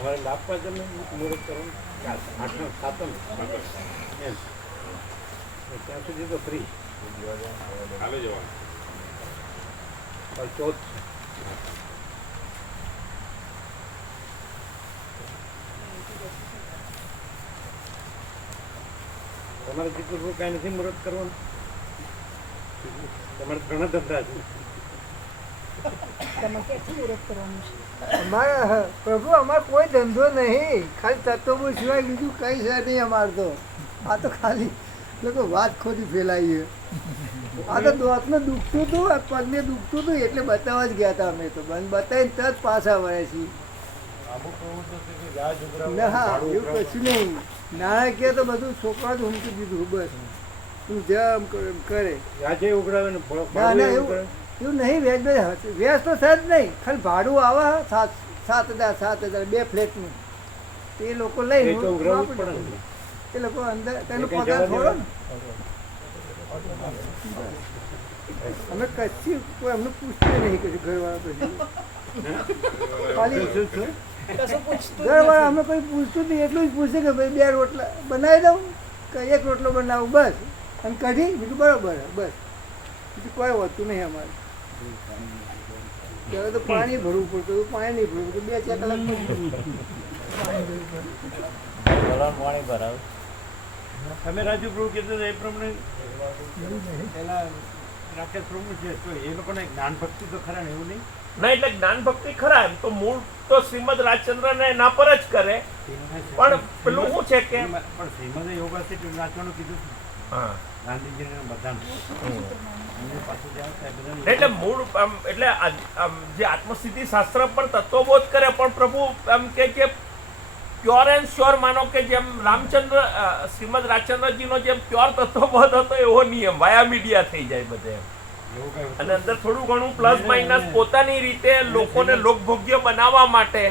તમારે લાભવા તમે મુહૂર્ત કરો 8 7 એમ ત્યાં સુધી તો ફ્રી કાલે જવાનું 14 તમારે જેટલું કાંઈ નથી મુહૂર્ત કરવાનું તમારે ઘણા ધંધા છે અમારે પ્રભુ અમારે કોઈ ધંધો નહીં, ખાલી તત્વો સિવાય બીજું કઈ છે નહીં અમારે તો. આ તો ખાલી લોકો વાત ખોટી ફેલાઈએ. આ તો દોતને દુખતું હતું, પગને દુખતું હતું એટલે બતાવવા જ ગયા હતા અમે તો. બંધ બતાવીને તરત પાછા વળે છીએ. હા એવું કશું નહીં. નાણાકીય તો બધું છોકરા જ ઊંચું દીધું બસ. તું જેમ કરે ઉઘડાવે ને ના ના એવું નહીં. વ્યાજ તો છે જ નહીં, ખાલી ભાડું આવે 7,000 2 ફ્લેટનું એ લોકો લઈ એ લોકો અંદર તેનો પગાર થોડો ને. અમે કશી કોઈ અમને પૂછતું નહીં કશું ઘરવાળા. પછી ઘરવાળા અમે કોઈ પૂછતું નહીં, એટલું જ પૂછે કે ભાઈ 2 રોટલા બનાવી દઉં કે 1 રોટલો બનાવું બસ, અને કઢી બીજું બરાબર બસ, બીજું કોઈ હોતું નહીં અમારે. ત્યારે તો પાણી ભરવું પડતું, પાણી નહીં ભરવું પડતું, 2-4 કલાક ભરાવ. તમે રાજુ પ્રભુ કીધું એ પ્રમાણે પેલા રાકેશ પ્રભુ છે તો એ લોકોને જ્ઞાન ભક્તિ તો ખરા ને એવું નહીં ના, એટલે જ્ઞાન ભક્તિ ખરા એમ તો મૂળ તો શ્રીમદ રાજચંદ્ર ને એના પર જ કરે, પણ પેલું શું છે કે પણ શ્રીમદ યોગાથી વાંચવાનું કીધું ગાંધીજીને બધાને એટલે મૂળ એટલે જે આત્મસિદ્ધિ શાસ્ત્ર પર તત્વબોધ કરે, પણ પ્રભુ એમ કે પ્યોર એન્ડ શ્યોર માનો કે જેમ રામચંદ્ર શ્રીમદ રાજચંદ્રજીનો જેમ પ્યોર તત્વબોધ હતો એવો નિયમ વાયા મીડિયા થઈ જાય બધે, અને અંદર થોડું ઘણું પ્લસ માઇનસ પોતાની રીતે લોકોને લોકભોગ્ય બનાવવા માટે,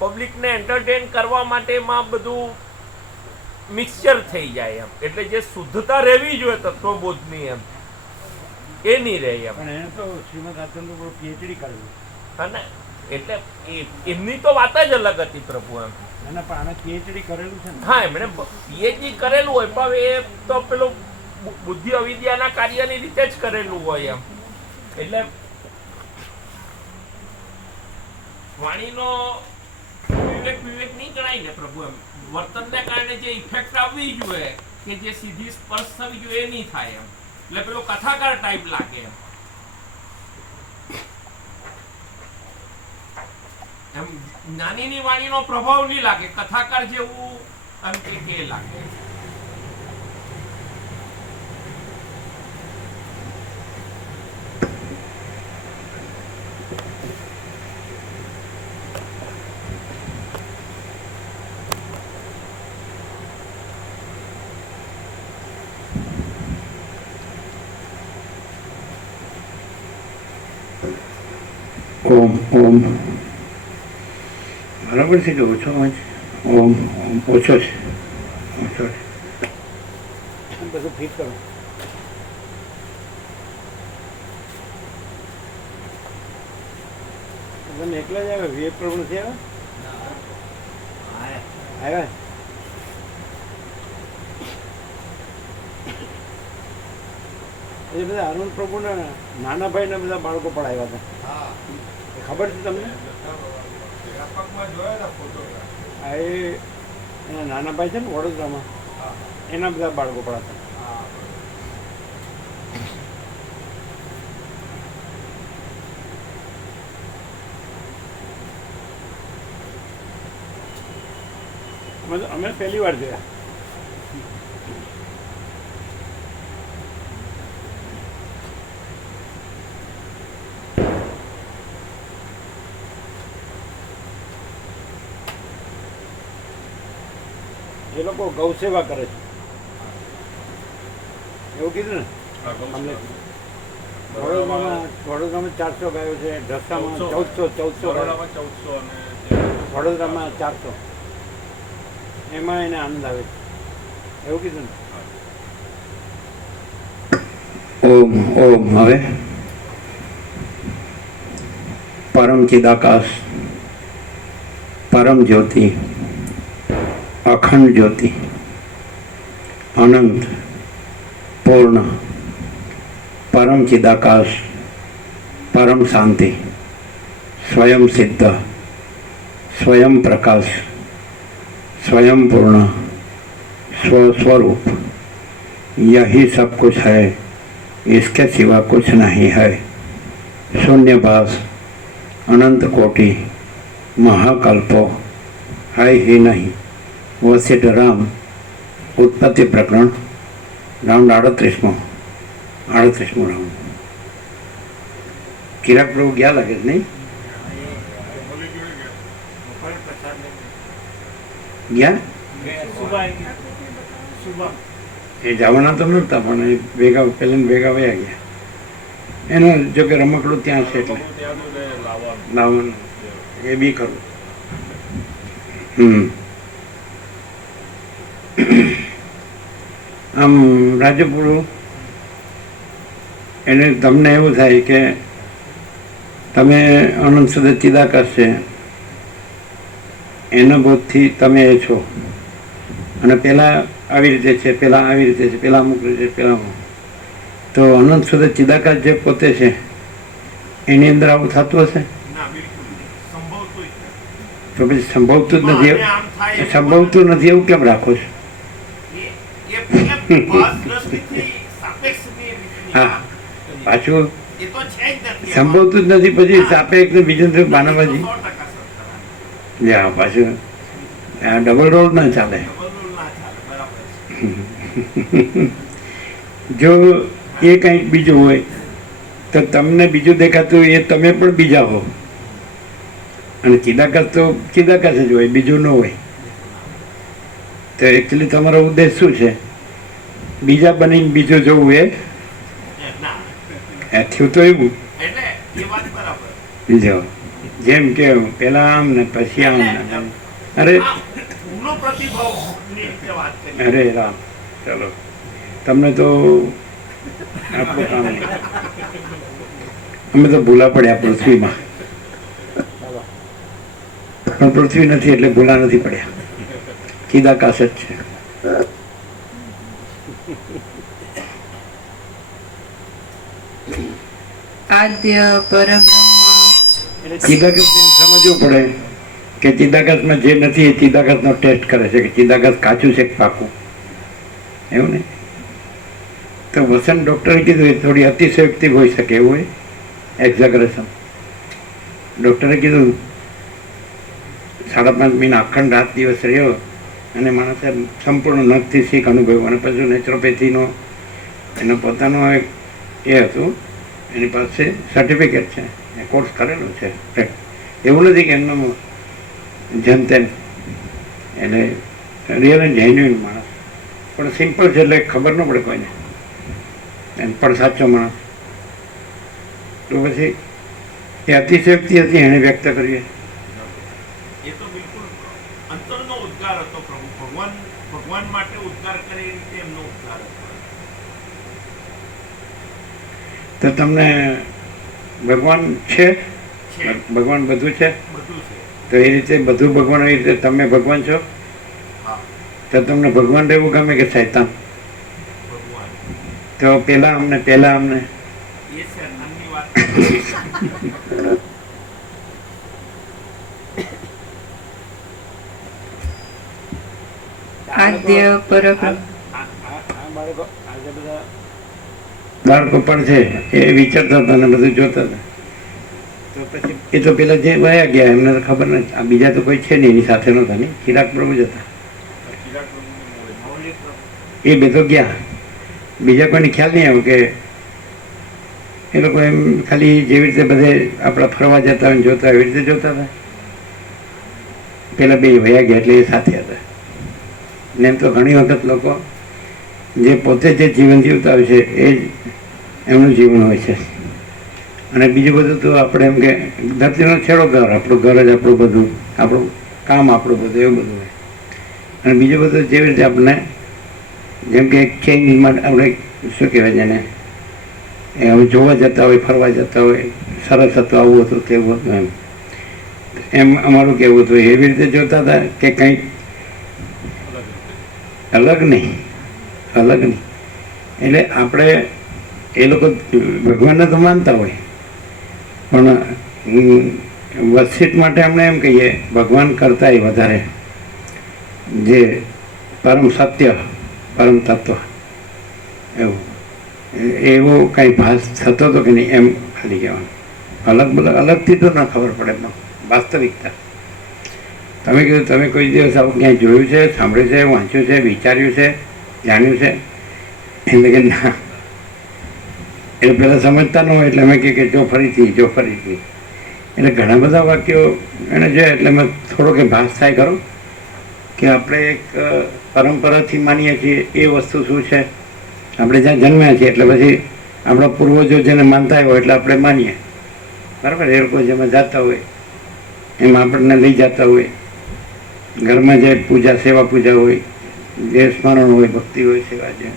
પબ્લિકને એન્ટરટેન કરવા માટે એમાં બધું મિક્સચર થઈ જાય એમ. એટલે જે શુદ્ધતા રહેવી જોઈએ તત્વબોધની એમ એ નહીં રહે એમ. પણ એને તો શ્રીમદ રાજચંદ્ર પીએચડી કરેલું, અને એટલે એમની તો વાત જ અલગ હતી પ્રભુ એમ. પણ આને પીએચડી કરેલું છે ને. હા, એમણે પીએચડી કરેલું હોય, પણ એ તો પેલું બુદ્ધિ અવિદ્યાના કાર્યની રીતે જ કરેલું હોય એમ. એટલે વાણીનો વિવેક નહીં ગણાય ને પ્રભુ એમ. વર્તનને કારણે જે ઇફેક્ટ આવવી જોઈએ કે જે સીધી સ્પર્શ થવી જોઈએ એ નહીં થાય એમ. એટલે પેલો કથાકાર ટાઈપ લાગે એમ. એમ જ્ઞાનીની વાણીનો પ્રભાવ નહીં લાગે, કથાકાર જેવું એમ કે લાગે. ઓમ બરાબર છે કે ઓછો વાંચ? ઓમ ઓછો છે, ઓછો છે. બધું ફિટ કરો. તમે એકલા જ આવે? વિવેક પ્રભુ નથી આવ્યા? એ બધા અરુણ પ્રભુના નાના ભાઈના બધા બાળકો પણ આવ્યા હતા, ખબર છે તમને? હા, એના નાના ભાઈ છે ને વડોદરામાં, એના બધા બાળકો પણ હતા. અમે પહેલી વાર જોયા. એ લોકો ગૌ સેવા કરે છે એવું કીધું ને અમને વડોદરામાં 400 ગાયો છે, ઢસામાં 1400 ગાયો, વડોદરામાં 400. એમાં એને આનંદ આવે છે એવું કીધું ને. ઓમ ઓમ હવે પરમ ચિદાકાશ, પરમ જ્યોતિ, અખંડ જ્યોતિ, અનંત, પૂર્ણ, પરમ ચિદાકાશ, પરમ શાંતિ, स्वयं सिद्ध, स्वयं प्रकाश, स्वयं पूर्ण, स्वस्वरूप, यही सब कुछ है, इसके सिवा कुछ नहीं है. शून्यभास, अनंत कोटि, महाकल्पो है ही नहीं. वशिष्ठ राम उत्पत्ति प्रकरण राउंड 38 राउंड. કિરાક પ્રભુ ગયા લાગે છે નહીં? ગયા એ જવાના તો નહોતા પણ એ ભેગા પેલા ભેગા વયા ગયા. એનું જો કે રમકડું ત્યાં છે એટલે લાવવાનું એ બી ખરું. આમ રાજપુરું એને તમને એવું થાય કે તમે અનંત સદા ચિદાકાશ છે એના બોધથી તમે એ છો અને પહેલાં આવી રીતે છે, પહેલાં આવી રીતે છે, પહેલાં અમુક રીતે પહેલાં તો અનંત સદા ચિદાકાશ જે પોતે છે એની અંદર આવું થતું હશે તો પછી સંભવતું જ નથી. સંભવતું નથી એવું કેમ રાખો છો? હા પાછું સંભવતું જ નથી પછી સાપેક્ષ બીજું માનવજી જા પાછું ડબલ રોલ ના ચાલે. જો એ કંઈક બીજું હોય તો તમને બીજું દેખાતું એ તમે પણ બીજા હો અને ચિદાકાશ તો ચિદાકાશ જ હોય, બીજું ન હોય. તો એકચ્યુઅલી તમારો ઉદ્દેશ શું છે? બીજા બનીને બીજું જોવું એ થયું તો એવું જો જેમ કે પેલા આમ ને પછી આમ અરે અરે રામ ચલો તમને તો આપણું કામ નહીં. અમે તો ભૂલા પડ્યા પૃથ્વીમાં પણ પૃથ્વી નથી એટલે ભૂલા નથી પડ્યા. ચિદાકાશ જ છે. આદ્ય પરબ્રહ્મ. ચિદાકાશને એમ સમજવું પડે કે ચિદાકાશમાં જે નથી એ ચિદાકાશનો ટેસ્ટ કરે છે કે ચિદાકાશ કાચું છે કે પાકું, એવું નહીં. તો વસંત ડૉક્ટરે કીધું એ થોડી અતિશયોક્તિ હોઈ શકે એવું હોય, એક્ઝેગરેશન. ડૉક્ટરે કીધું 5.5 મહિના અખંડ રાત દિવસ રહ્યો અને માણસે સંપૂર્ણ નખથી શીખ અનુભવ્યું અને પછી નેચરોપેથીનો એનો પોતાનો એક એ હતું, એની પાસે સર્ટિફિકેટ છે, એ કોર્સ કરેલો છે. એવું નથી કે એમનો જેમ તેમ, એટલે રિયલ એન્ડ જેન્યુઇન માણસ પણ સિમ્પલ છે એટલે ખબર ન પડે કોઈને એમ પણ સાચો માણસ. તો પછી એ અતિશયોક્તિ હતી એણે વ્યક્ત કરીએ. એ તો બિલકુલ અંતરનો ઉદ્ગાર હતો પ્રભુ. ભગવાન માટે ઉદ્ગાર કરે એ રીતે એમનો ઉદ્ગાર હતો. તો તમને ભગવાન છે? ભગવાન બધું છે? બધું છે. તો એ રીતે બધું ભગવાન એ રીતે તમે ભગવાન છો? તો તમને ભગવાન રહેવું ગમે કે શૈતાન? ભગવાન. તો પહેલા અમને એ શૈતાનની વાત. આદ્ય પરબ્રહ્મ. બાળકો આજે બધા બાળકો પણ છે એ વિચારતા હતા ને બધું જોતા હતા. તો પછી એ તો પેલા જે વયા ગયા એમને તો ખબર નથી. આ બીજા તો કોઈ છે નહીં એની સાથે નહોતા ને, ચિરાગ પ્રભુ જ હતા. એ બે તો ગયા, બીજા કોઈને ખ્યાલ નહીં આવ્યો કે એ લોકો એમ ખાલી જેવી રીતે બધે આપણા ફરવા જતા હોય જોતા એવી રીતે જોતા હતા. પેલા બે વયા ગયા એટલે એ સાથે હતા. ને એમ તો ઘણી વખત લોકો જે પોતે જે જીવન જીવતા હોય છે એ જ એમનું જીવન હોય છે. અને બીજું બધું તો આપણે એમ કે ધરતીનો છેડો ઘર, આપણું ઘર જ આપણું બધું, આપણું કામ આપણું બધું, એવું બધું હોય. અને બીજું બધું જેવી રીતે આપણને જેમ કે એક ચેન્જ માટે આપણે શું કહેવાય જેને એ હવે જોવા જતા હોય, ફરવા જતા હોય, સરસ હતું, આવું હતું, તેવું હતું, એમ અમારું કહેવું હતું. એવી રીતે જોતા હતા કે કંઈક અલગ નહીં. એટલે આપણે એ લોકો ભગવાનને તો માનતા હોય, પણ વસીત માટે અમને એમ કહીએ ભગવાન કરતાંય વધારે જે પરમ સત્ય, પરમ તત્વ, એવું એવો કાંઈ ભાસ થતો હતો કે નહીં, એમ ખાલી કહેવાનું. અલગથી તો ના ખબર પડે, પણ વાસ્તવિકતા. તમે કીધું તમે કોઈ દિવસ આવું ક્યાંય જોયું છે, સાંભળ્યું છે, વાંચ્યું છે, વિચાર્યું છે, જાણ્યું છે? એટલે કે ના. એટલે પહેલાં સમજતા ન હોય એટલે અમે કહીએ કે જો ફરીથી. એટલે ઘણા બધા વાક્યો એને જોયા એટલે મેં થોડો કે ભાસ થાય ખરો કે આપણે એક પરંપરાથી માનીએ છીએ એ વસ્તુ શું છે. આપણે જ્યાં જન્મ્યા છીએ એટલે પછી આપણા પૂર્વજો જેને માનતા હોય એટલે આપણે માનીએ, બરાબર. એ લોકો જેમાં જતા હોય એમાં આપણને લઈ જતા હોય. ઘરમાં જે પૂજા, સેવા પૂજા હોય, જે સ્મરણ હોય, ભક્તિ હોય, સેવા છે,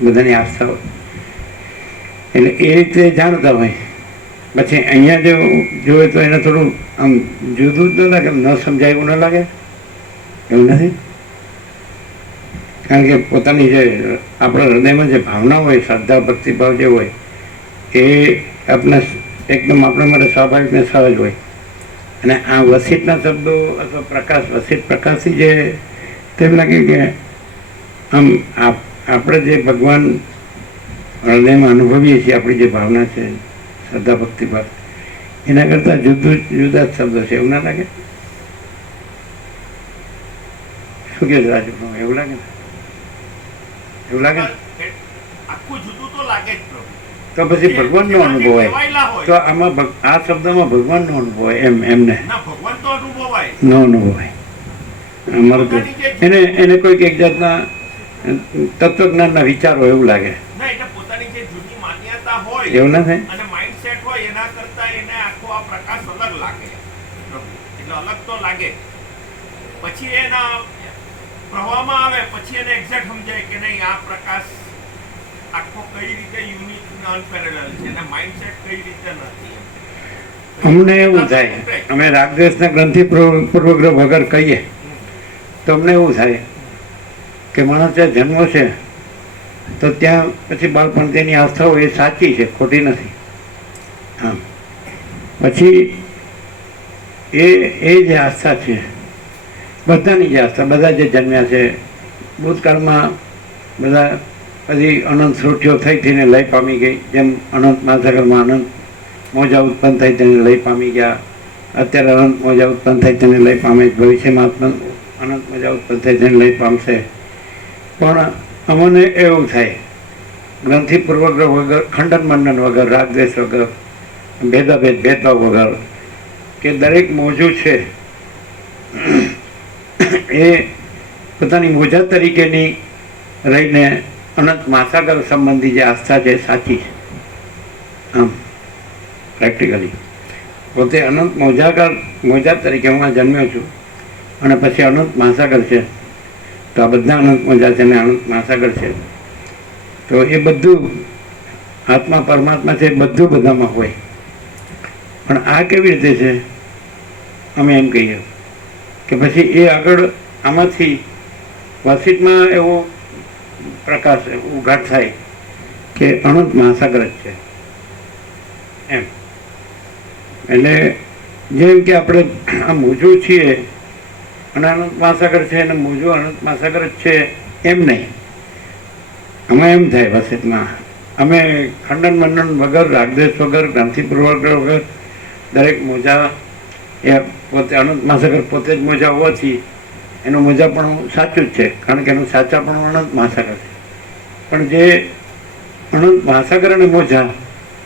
બધાની આસ્થા હોય, એટલે એ રીતે જાણતા હોય. પછી અહીંયા જો જોવે તો એને થોડું આમ જુદું જ ન લાગે, ન સમજાય એવું ન લાગે, એવું નથી. કારણ કે પોતાની જે આપણા હૃદયમાં જે ભાવના હોય, શ્રદ્ધા, ભક્તિભાવ જે હોય એ આપણા એકદમ આપણા માટે સ્વાભાવિક ને સહજ હોય. અને આ વસીતના શબ્દો અથવા પ્રકાશ, વસીત પ્રકાશથી જે તેમ લાગે કે આમ આપણે જે ભગવાન હૃદયમાં અનુભવીએ છીએ, આપણી જે ભાવના છે, શ્રદ્ધા, ભક્તિભાવ, એના કરતાં જુદા જ શબ્દો છે, એવું ના લાગે? શું કહે છે રાજુ? એવું લાગે ને? એવું લાગે આખું જુદું તો લાગે જ પ્રભુ. તો પછી ભગવાનનો અનુભવ હોય તો આમાં આ શબ્દમાં ભગવાનનો અનુભવ હોય એમને ભગવાન તો અનુભવાય ન અનુભવાય. અમારું તો એને કોઈક એક જાતના તત્વજ્ઞાનના વિચારો એવું લાગે. ના, એટલે પોતાની જે જૂની માન્યતા હોય એવું ના થાય? અને માઇન્ડસેટ હોય એના કરતા એને આખો આ પ્રકાશ અલગ લાગે પ્રભુ. એટલે અલગ તો લાગે, પછી એના પ્રવાહમાં આવે પછી એને એક્ઝેક્ટ સમજાય કે નહીં આ પ્રકાશ આખો કઈ રીતે યુનિક અને અનપેરેલલ છે, અને માઇન્ડસેટ કઈ રીતે નથી. અમને એવું થાય, અમે રાગદ્વેષના ગ્રંથિ પૂર્વગ્રહ વગર કહીએ તો અમને એવું થાય કે માણસ જ્યાં જન્મ છે તો ત્યાં પછી બાળપણ તેની આસ્થાઓ એ સાચી છે, ખોટી નથી. આમ પછી એ જે આસ્થા છે, બધાની જે આસ્થા, બધા જે જન્મ્યા છે ભૂતકાળમાં, બધા પછી અનંત સૃષ્ટિઓ થઈ થઈને લય પામી ગઈ. જેમ અનંત મહાસાગરમાં અનંત મોજા ઉત્પન્ન થઈ તેને લય પામી ગયા, અત્યારે અનંત મોજા ઉત્પન્ન થઈ તેને લય પામે, ભવિષ્યમાં અનંત મોજા ઉત્પન્ન થઈ તેને લય પામશે. પણ અમને એવું થાય ગ્રંથિ પૂર્વગ્રહ વગર, ખંડન મંડન વગર, રાગદ્વેષ વગર, ભેદભાવ વગર કે દરેક મોજું છે એ પોતાની મોજા તરીકેની રહીને અનંત મહાસાગર સંબંધી જે આસ્થા છે સાચી છે. આમ પ્રેક્ટિકલી પોતે અનંત મોજા તરીકે હું જન્મ્યો છું અને પછી અનંત મહાસાગર છે, તો આ બધા અનંત મોજા છે અને અનંત મહાસાગર છે, તો એ બધું આત્મા પરમાત્મા છે, બધું બધામાં હોય. પણ આ કેવી રીતે છે? અમે એમ કહીએ કે પછી એ આગળ આમાંથી વસીતમાં એવો પ્રકાશ ઉઘાટ થાય કે અનંત મહાસાગર જ છે એમ. એટલે જેમ કે આપણે આ મોજું છીએ અને અનંત મહાસાગર છે અને મોજું અનંત મહાસાગર જ છે એમ નહીં. અમે એમ થાય વસીતમાં અમે ખંડન મંડન વગર, રાગદ્વેષ વગર, ગ્રંથિપૂર્વક વગર દરેક મોજા એ પોતે અનંત મહાસાગર પોતે જ મોજા હોવાથી એનું મોજા પણ સાચું જ છે, કારણ કે એનું સાચા પણ અનંત મહાસાગર છે. પણ જે અનંત મહાસાગર અને મોજા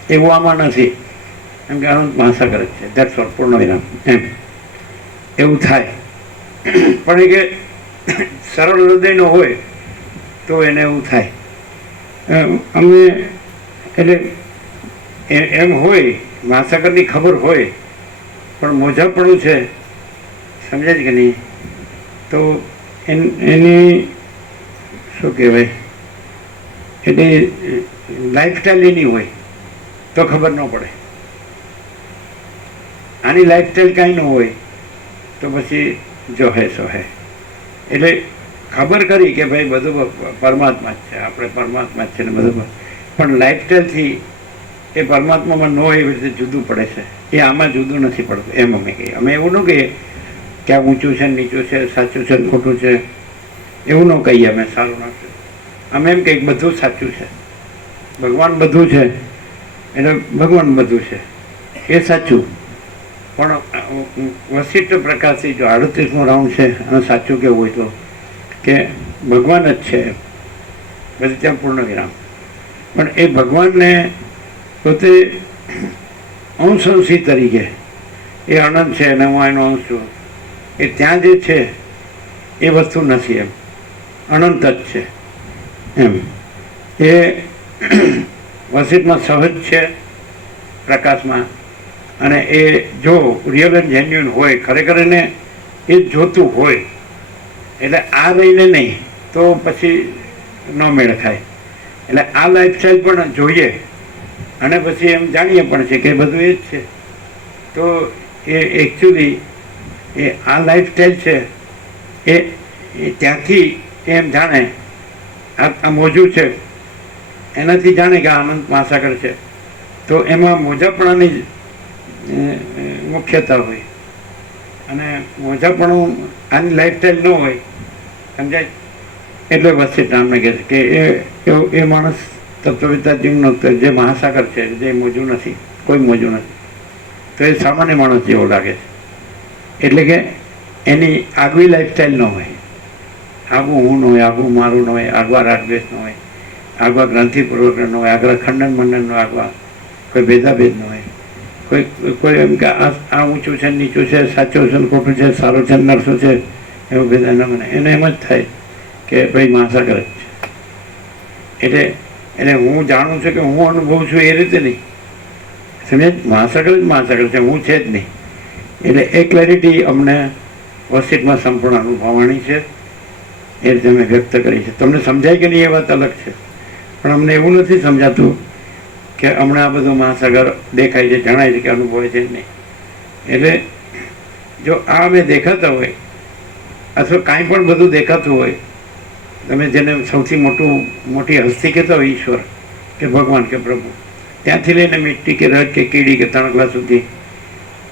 એવું આમાં નથી, એમ કે અનંત મહાસાગર જ છે, દેટ્સ ઓલ, પૂર્ણ વિરામ. એમ એવું થાય. પણ એ કે સરળ હૃદયનો હોય તો એને એવું થાય. અમે એટલે એમ હોય, મહાસાગરની ખબર હોય પણ મોજાપણું છે, સમજાય છે કે નહીં? તો એની શું કહેવાય, એટલે લાઈફસ્ટાઈલ એની હોય તો ખબર ન પડે. આની લાઈફસ્ટાઈલ કાંઈ ન હોય તો પછી જો હે સો હે. એટલે ખબર કરી કે ભાઈ બધું પરમાત્મા જ છે, આપણે પરમાત્મા જ છે ને બધું, પણ લાઈફસ્ટાઈલથી એ પરમાત્મામાં ન હોય એવી રીતે જુદું પડે છે. એ આમાં જુદું નથી પડતું એમ અમે કહીએ. અમે એવું ન કહીએ કે આ ઊંચું છે નીચું છે, સાચું છે ખોટું છે, એવું ન કહીએ અમે. સારું ન છે, અમે એમ કહીએ બધું સાચું છે, ભગવાન બધું છે, એટલે ભગવાન બધું છે એ સાચું. પણ વશિષ્ઠ પ્રકાશથી જો 38મો રાઉન્ડ છે અને સાચું કેવું હોય તો કે ભગવાન જ છે, પછી ત્યાં પૂર્ણ વિરામ. પણ એ ભગવાનને પોતે અંશંશી તરીકે એ અનંત છે અને હું એનો અંશ છું, એ ત્યાં જે છે એ વસ્તુ નથી, એમ અનંત જ છે એમ. એ વસિતમાં સહજ છે પ્રકાશમાં, અને એ જો રિયલ એન્ડ જેન્યુઅન હોય, ખરેખર એને એ જોતું હોય, એટલે આ રહીને નહીં તો પછી ન મેળ ખાય. એટલે આ લાઈફસ્ટાઈલ પણ જોઈએ અને પછી એમ જાણીએ પણ છે કે બધું એ જ છે. તો એ એકચ્યુઅલી એ આ લાઈફસ્ટાઈલ છે એ ત્યાંથી એમ જાણે આ મોજું છે, એનાથી જાણે કે આનંદ મહાસાગર છે. તો એમાં મોજાપણાની મુખ્યતા હોય, અને મોજાપણું આની લાઈફસ્ટાઈલ ન હોય, સમજાય? એટલે વસ્તી નામને કહે છે કે એ માણસ તત્વવિદ્યા જીવનો જે મહાસાગર છે, જે મોજું નથી, કોઈ મોજું નથી, તો એ સામાન્ય માણસ જેવો લાગે છે. એટલે કે એની આગવી લાઈફસ્ટાઈલ ન હોય, આગવું હું ન હોય, આગવું મારું ન હોય, આગવા રાગદ્વેષ ન હોય, આગવા ગ્રંથિપૂર્વક ન હોય, આગળ ખંડન મંડન નો, આગવા કોઈ ભેદાભેદ ન હોય, કોઈ એમ કે આ ઊંચું છે નીચું છે, સાચું છે ખોટું છે, સારું છે નરસું છે, એવું ભેદા ન મને. એને એમ જ થાય કે ભાઈ મહાસાગર જ છે. એટલે હું જાણું છું કે હું અનુભવું છું એ રીતે નહીં, સમજે? મહાસાગર જ મહાસાગર છે, હું છે જ નહીં. એટલે એ ક્લેરિટી અમને વસિતમાં સંપૂર્ણ અનુભવવાની છે, એ રીતે અમે વ્યક્ત કરી છે. તમને સમજાય કે નહીં એ વાત અલગ છે, પણ અમને એવું નથી સમજાતું કે હમણાં આ બધું મહાસાગર દેખાય છે, જણાય છે કે અનુભવે છે નહીં. એટલે જો આ અમે દેખાતા હોય, અથવા કાંઈ પણ બધું દેખાતું હોય, તમે જેને સૌથી મોટી હસ્તી કહેતા હોય, ઈશ્વર કે ભગવાન કે પ્રભુ, ત્યાંથી લઈને મીઠી કે રજ કે કીડી કે તણકલા સુધી,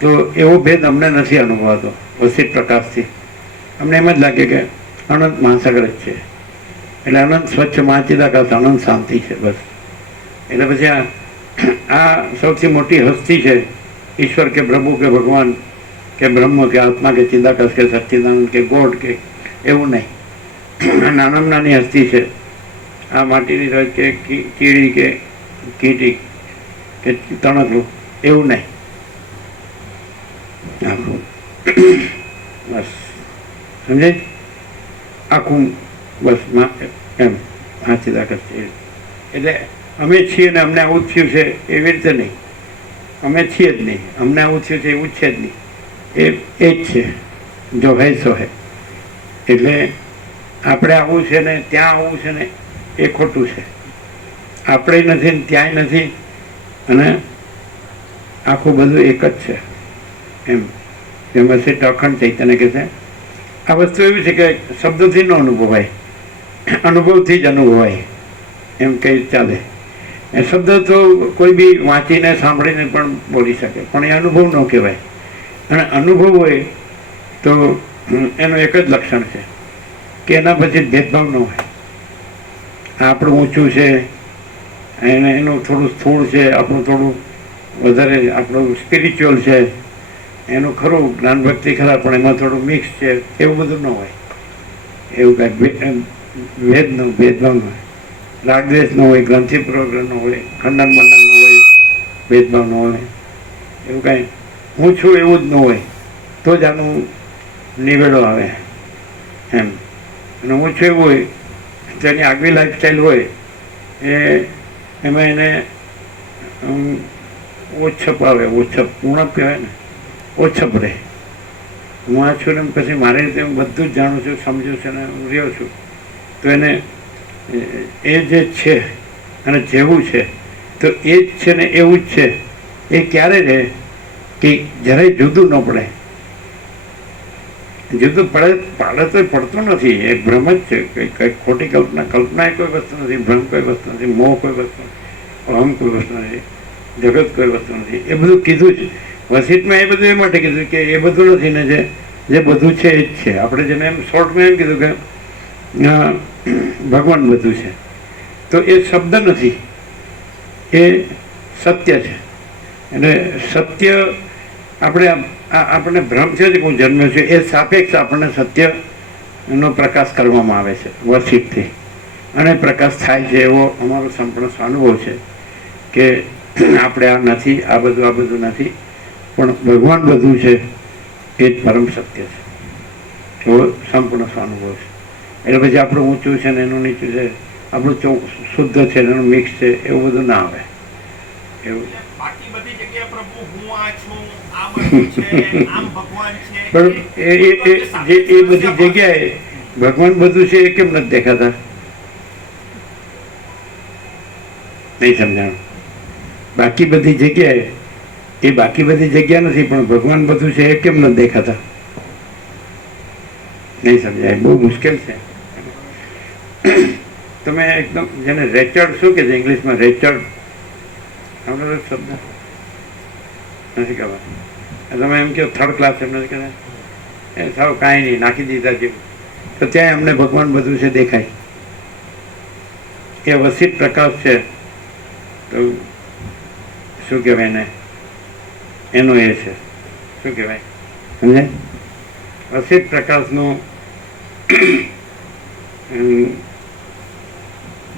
તો એવો ભેદ અમને નથી અનુભવાતો વસિત પ્રકાશથી. અમને એમ જ લાગે કે અનંત મહાસાગર જ છે. એટલે અનંત સ્વચ્છ મહાચિદાકાશ, અનંત શાંતિ છે, બસ. એટલે પછી આ સૌથી મોટી હસ્તી છે, ઈશ્વર કે પ્રભુ કે ભગવાન કે બ્રહ્મ કે આત્મા કે ચિદાકાશ કે સચ્ચિદાનંદ કે ગોડ કે એવું નહીં. નાનામાં નાની હસ્તી છે, આ માટીની રજ કે કીડી કે કીટી કે તણકલું, એવું નહીં. બસ સમજાય? આખું બસ એમ મહાચિદાકાશ છે. એટલે અમે છીએ ને અમને આવું થયું છે એવી રીતે નહીં, અમે છીએ જ નહીં, અમને આવું થયું છે એવું જ છે જ નહીં, એ જ છે, જો હે સો હે. એટલે આપણે આવું છે ને ત્યાં આવું છે ને એ ખોટું છે. આપણે નથી ને ત્યાંય નથી, અને આખું બધું એક જ છે એમ. જેમ હશે અખંડ ચૈતન્ય કહે છે. આ વસ્તુ એવી છે કે શબ્દોથી ન અનુભવાય, અનુભવથી જ અનુભવાય એમ કંઈ ચાલે. એ શબ્દ તો કોઈ બી વાંચીને સાંભળીને પણ બોલી શકે, પણ એ અનુભવ ન કહેવાય. અને અનુભવ હોય તો એનું એક જ લક્ષણ છે કે એના પછી ભેદભાવ ન હોય. આપણું ઊંચું છે, એનું થોડું સ્થૂળ છે, આપણું થોડું વધારે, આપણું સ્પિરિચ્યુઅલ છે, એનું ખરું જ્ઞાન ભક્તિ ખરા, પણ એમાં થોડું મિક્સ છે, એવું બધું ન હોય. એવું કાંઈ ભેદભાવ ન હોય, રાગદ્વેષ ન હોય, ગ્રંથિપૂર્વક ન હોય, ખંડન મંડન ન હોય, ભેદભાવ ન હોય, એવું કાંઈ હું છું એવું જ ન હોય, તો જ આનું નિવેડો આવે એમ. અને ઓછું એવું હોય તો એની આગવી લાઈફસ્ટાઈલ હોય એમાં એને ઓછપ આવે, ઓછપ ઉણપ કહેવાય ને, ઓછપ રહે. હું આ છું ને પછી મારી રીતે હું બધું જ જાણું છું, સમજું છું અને હું રહ્યો છું, તો એને એ જે છે અને જેવું છે તો એ જ છે ને એવું જ છે. એ ક્યારે રહે કે જરાય જુદું ન પડે. જુદું પાડે તો પડતું નથી, એ ભ્રમ જ છે. કંઈ ખોટી કલ્પના એ કોઈ વસ્તુ નથી, ભ્રમ કોઈ વસ્તુ નથી, મોહ કોઈ વસ્તુ નથી, અહમ કોઈ વસ્તુ નથી, જગત કોઈ વસ્તુ નથી. એ બધું કીધું છે વસીતમાં. એ બધું એ માટે કીધું કે એ બધું નથી ને જે બધું છે એ જ છે. આપણે જેને એમ શોર્ટમાં એમ કીધું કે ભગવાન બધું છે, તો એ શબ્દ નથી, એ સત્ય છે. એટલે સત્ય આપણે ભ્રમ છે કે હું જન્મ્યો છું, એ સાપેક્ષ આપણને સત્યનો પ્રકાશ કરવામાં આવે છે વસીતથી, અને પ્રકાશ થાય છે. એવો અમારો સંપૂર્ણ અનુભવ છે કે આપણે આ નથી, આ બધું નથી, પણ ભગવાન બધું છે, એ જ પરમ સત્ય છે. એવો સંપૂર્ણ અનુભવ છે. એટલે પછી આપણું ઊંચું છે ને એનું નીચું છે, આપણું શુદ્ધ છે ને એનું મિક્સ છે, એવું બધું ના આવે. એવું બાકી બધી જગ્યાએ પ્રભુ હું આ છું, આ બધું છે, આમ ભગવાન છે. પણ એ બધી જગ્યાએ ભગવાન બધું છે એ કેમ નથી દેખાતા? નહીં સમજાણું. બાકી બધી જગ્યાએ એ બાકી બધી જગ્યા નથી, પણ ભગવાન બધું છે એ કેમ નથી દેખાતા? નહીં સમજાય. બહુ મુશ્કેલ છે. તમે એકદમ જેને રેચર્ડ શું કે છે ઇંગ્લિશમાં, રેચર્ડ આપણે શબ્દ નથી ખબર. તમે એમ કહો થર્ડ ક્લાસ એમ નથી કહેતા, એ સાવ કાંઈ નહીં, નાખી દીધા જેવું. તો ત્યાં અમને ભગવાન બધું છે દેખાય. એ વસીત પ્રકાશ છે. તો શું કહેવાય એને, એનો એ છે શું કહેવાય સમજે, વસીત પ્રકાશનું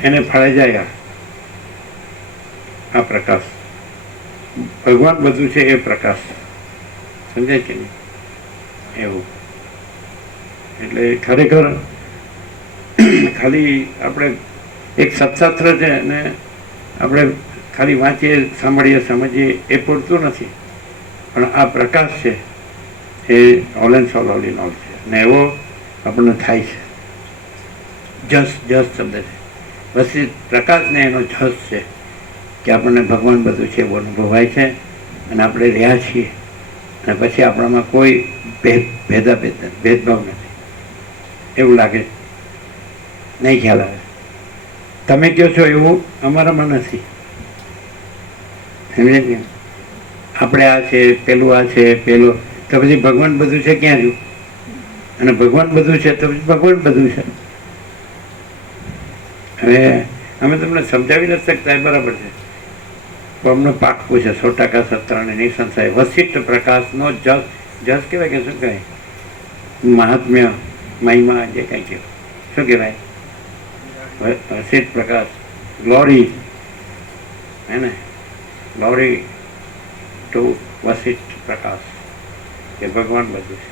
એને ફળાઈ જાય આ પ્રકાશ. ભગવાન બધું છે એ પ્રકાશ, સમજાય કે નહીં? એવું. એટલે ખરેખર ખાલી આપણે એક સત્શાસ્ત્ર છે ને આપણે ખાલી વાંચીએ, સાંભળીએ, સમજીએ એ પૂરતું નથી, પણ આ પ્રકાશ છે એ all and soul all in all છે, ને એવો આપણને થાય છે. જસ શબ્દ છે, વસીત પ્રકાશને એનો જસ છે કે આપણને ભગવાન બધું છે એવું અનુભવાય છે, અને આપણે રહ્યા છીએ, અને પછી આપણામાં કોઈ ભેદભાવ નથી એવું લાગે, નહીં ખ્યાલ આવે. તમે કહો છો એવું અમારામાં નથી. સમજે ને? આપણે આ છે, પેલું આ છે, પેલું, તો પછી ભગવાન બધું છે ક્યાં રહ્યું? અને ભગવાન બધું છે તો પછી ભગવાન બધું છે. હવે અમે તમને સમજાવી નથી શકતા, બરાબર છે, તો અમને પાક્કું છે 100% સત્ય અને નિસંશય વસિષ્ઠ પ્રકાશનો જસ કહેવાય કે શું કહેવાય, મહાત્મ્ય, મહિમા, જે કંઈ કહેવાય શું કહેવાય, વસિષ્ઠ પ્રકાશ, ગ્લોરી, હે ને, ગ્લોરી ટુ વસિષ્ઠ પ્રકાશ, કે ભગવાન બધું છે.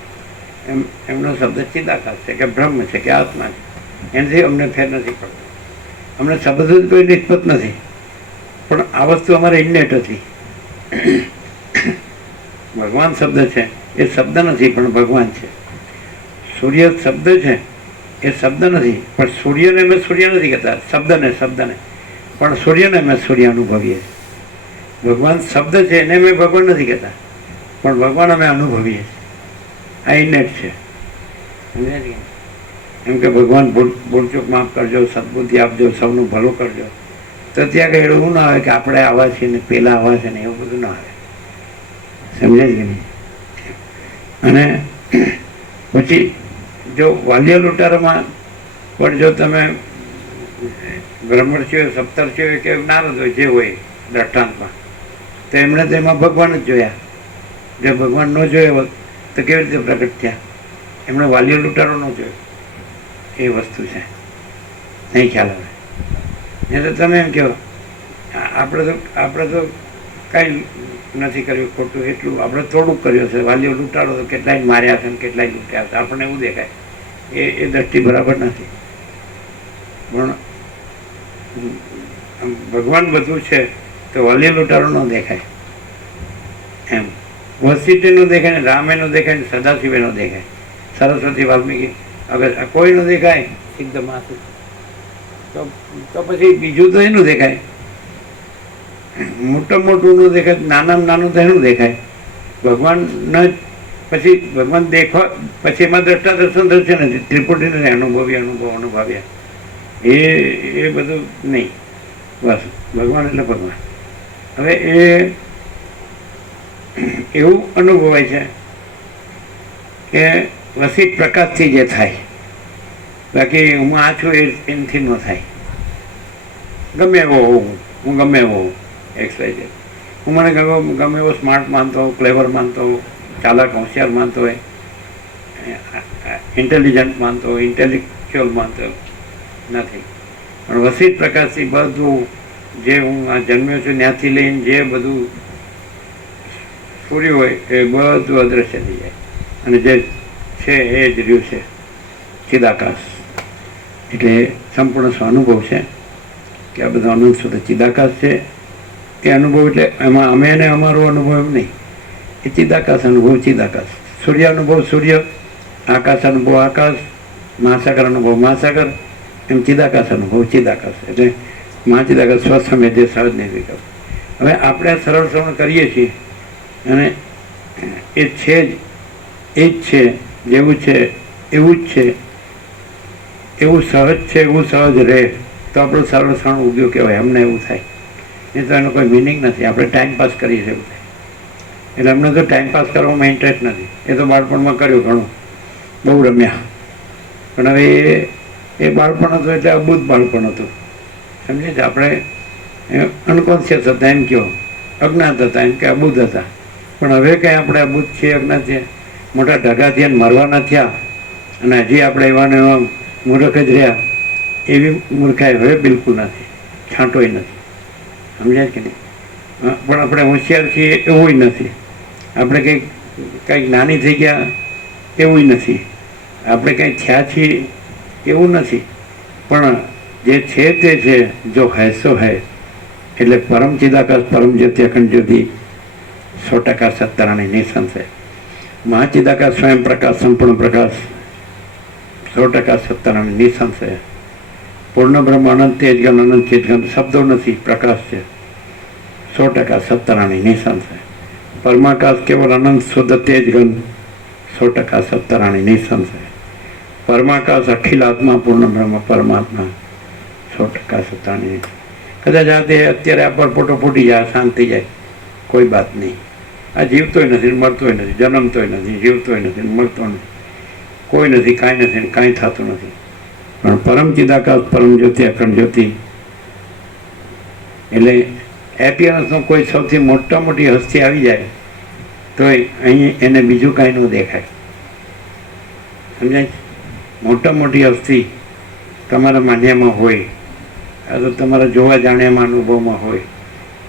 એમનો શબ્દ ચિદાકાશ છે કે બ્રહ્મ છે કે આત્મા છે. એનાથી અમને ફેર નથી પડતો. અમને શબ્દ કોઈ નિસ્બત નથી, પણ આ વસ્તુ અમારે ઇન્નેટ હતી. ભગવાન શબ્દ છે એ શબ્દ નથી, પણ ભગવાન છે. સૂર્ય શબ્દ છે એ શબ્દ નથી, પણ સૂર્યને અમે સૂર્ય નથી કહેતા, શબ્દને પણ સૂર્યને અમે સૂર્ય અનુભવીએ. ભગવાન શબ્દ છે એને અમે ભગવાન નથી કહેતા, પણ ભગવાન અમે અનુભવીએ. આ ઇન્નેટ છે. એમ કે ભગવાન ભૂલચૂક માફ કરજો, સદબુદ્ધિ આપજો, સૌનું ભલું કરજો, તો ત્યાં આગળ એવું ના આવે કે આપણે આવા છીએ ને પેલા આવા છે ને એવું બધું ના આવે. સમજાય કે નહીં? અને પછી જો વાલ્ય લૂંટારામાં પણ જો તમે બ્રહ્મર્ષિઓ, સપ્તર્ષિઓ કે નારદ હોય જે હોય દ્રષ્ટાંતમાં, તો એમણે તો એમાં ભગવાન જ જોયા. જો ભગવાન ન જોયો હોત તો કેવી રીતે પ્રગટ થયા? એમણે વાલ્ય લૂંટારો ન જોયો. એ વસ્તુ છે, નહીં ખ્યાલ આવે. એ તો તમે એમ કહો આપણે તો કાંઈ નથી કર્યું ખોટું, એટલું આપણે થોડુંક કર્યું છે. વાલીઓ લૂંટાડો તો કેટલાય માર્યા છે ને કેટલાય લૂંટ્યા છે, આપણને એવું દેખાય. એ દ્રષ્ટિ બરાબર નથી. પણ ભગવાન બધું છે તો વલી લૂંટારો ન દેખાય એમ, વસીતે ન દેખાય ને રામે ન દેખાય ને સદાશિવે ન દેખાય, સરસ્વતી વાલ્મીકી અગર કોઈ ન દેખાય એકદમ આખું તો પછી બીજું તો એનું દેખાય, મોટું મોટું ન દેખાય, નાનામાં નાનું તો એનું દેખાય. ભગવાનના પછી ભગવાન દેખવા પછી એમાં દ્રષ્ટા દર્શન દર્શન નથી, ત્રિપુટીને અનુભવ્યા એ બધું નહીં. બસ ભગવાન એટલે ભગવાન. હવે એ એવું અનુભવાય છે કે વસીત પ્રકાશથી જે થાય, બાકી હું આ છું એનાથી ન થાય. ગમે એવો હોઉં, હું ગમે એવો હોઉં, XYZ, હું મને ગમે એવો સ્માર્ટ માનતો હોઉં, ક્લેવર માનતો હોઉં, ચાલાક હોશિયાર માનતો હોય, ઇન્ટેલિજન્ટ માનતો હોય, ઇન્ટેલેક્ચ્યુઅલ માનતો નથી. પણ વસીત પ્રકાશથી બધું જે હું આ જન્મ્યો છું ત્યાંથી લઈને જે બધું પૂર્યું હોય એ બધું અદૃશ્ય થઈ જાય, અને જે છે એ જ રહ્યું છે ચિદાકાશ. એટલે સંપૂર્ણ સ્વાનુભવ છે કે આ બધો અનંત સુધી ચિદાકાશ છે. એ અનુભવ એટલે એમાં અમે ને અમારો અનુભવ એમ નહીં, એ ચિદાકાશ અનુભવ ચિદાકાશ. સૂર્ય અનુભવ સૂર્ય, આકાશ અનુભવ આકાશ, મહાસાગર અનુભવ મહાસાગર, એમ ચિદાકાશ અનુભવ ચિદાકાશ. એટલે મહાચિદાકાશ સ્વસમય જે સહજ નિર્વિકલ્પ. હવે આપણે સરળ શ્રવણ કરીએ છીએ અને એ છે જ, એ જ છે, જેવું છે એવું જ છે, એવું સહજ છે એવું સહજ રહે તો આપણું સરળ શ્રવણ ઉગ્યું કહેવાય. અમને એવું થાય, નહીં તો એનો કોઈ મિનિંગ નથી. આપણે ટાઈમ પાસ કરીએ છીએ એવું થાય. એટલે અમને તો ટાઈમ પાસ કરવામાં ઇન્ટરેસ્ટ નથી. એ તો બાળપણમાં કર્યું ઘણું, બહુ રમ્યા. પણ હવે એ બાળપણ હતું એટલે અબૂધ બાળપણ હતું, સમજે છે. આપણે અનકોન્શિયસ હતા એમ કહો, અજ્ઞાત હતા એમ કે અબૂધ હતા. પણ હવે કંઈ આપણે અબૂધ છીએ, અજ્ઞાત છીએ, મોટા ઢગા થયા, મરવાના થયા, અને હજી આપણે એવા ને એવા મૂર્ખ જ રહ્યા, એવી મૂર્ખાઈ હવે બિલકુલ નથી, છાંટોય નથી. સમજાય કે નહીં? પણ આપણે હોશિયાર છીએ એવું નથી, આપણે કંઈક નાની થઈ ગયા એવું નથી, આપણે કંઈ થયા છીએ એવું નથી. પણ જે છે તે છે, જો હૈ સો હૈ. એટલે પરમ ચિદાકાશ, પરમ જ્યોતિ, અખંડ જ્યોતિ, 100% સત્તરાણી નિસંશય. મહાચિદાકાશ, સ્વયં પ્રકાશ, સંપૂર્ણ પ્રકાશ, 100% સત્તરાણી નિસંશય. પૂર્ણ બ્રહ્મ, અનંત તેજગન, અનંત ચેતગન, શબ્દો નથી, પ્રકાશ છે, 100% સત્તરાણી નિસંશય. પરમાકાશ કેવલ અનંત શુદ્ધ તેજગન, 100% સત્તરાણી નિસંશય. પરમાકાશ અખિલ આત્મા, પૂર્ણ બ્રહ્મ પરમાત્મા, 100% સત્તરાણી. કદાચ આ તે અત્યારે આ પરપોટો ફૂટી જાય, શાંત થઈ જાય, કોઈ વાત નહીં. આ જીવતોય નથી, મરતોય નથી, જન્મતોય નથી, જીવતોય નથી, મળતો નથી, કોઈ નથી, કાંઈ નથી, કાંઈ થતું નથી. પણ પરમ ચિદાકાશ, પરમ જ્યોતિ, અખંડ જ્યોતિ, એટલે એપિયરન્સનો કોઈ સૌથી મોટી હસ્તી આવી જાય તો અહીં એને બીજું કાંઈ ન દેખાય. સમજાય? મોટી હસ્તી તમારા માન્યામાં હોય, આ તો તમારા જોવા જાણ્યામાં અનુભવમાં હોય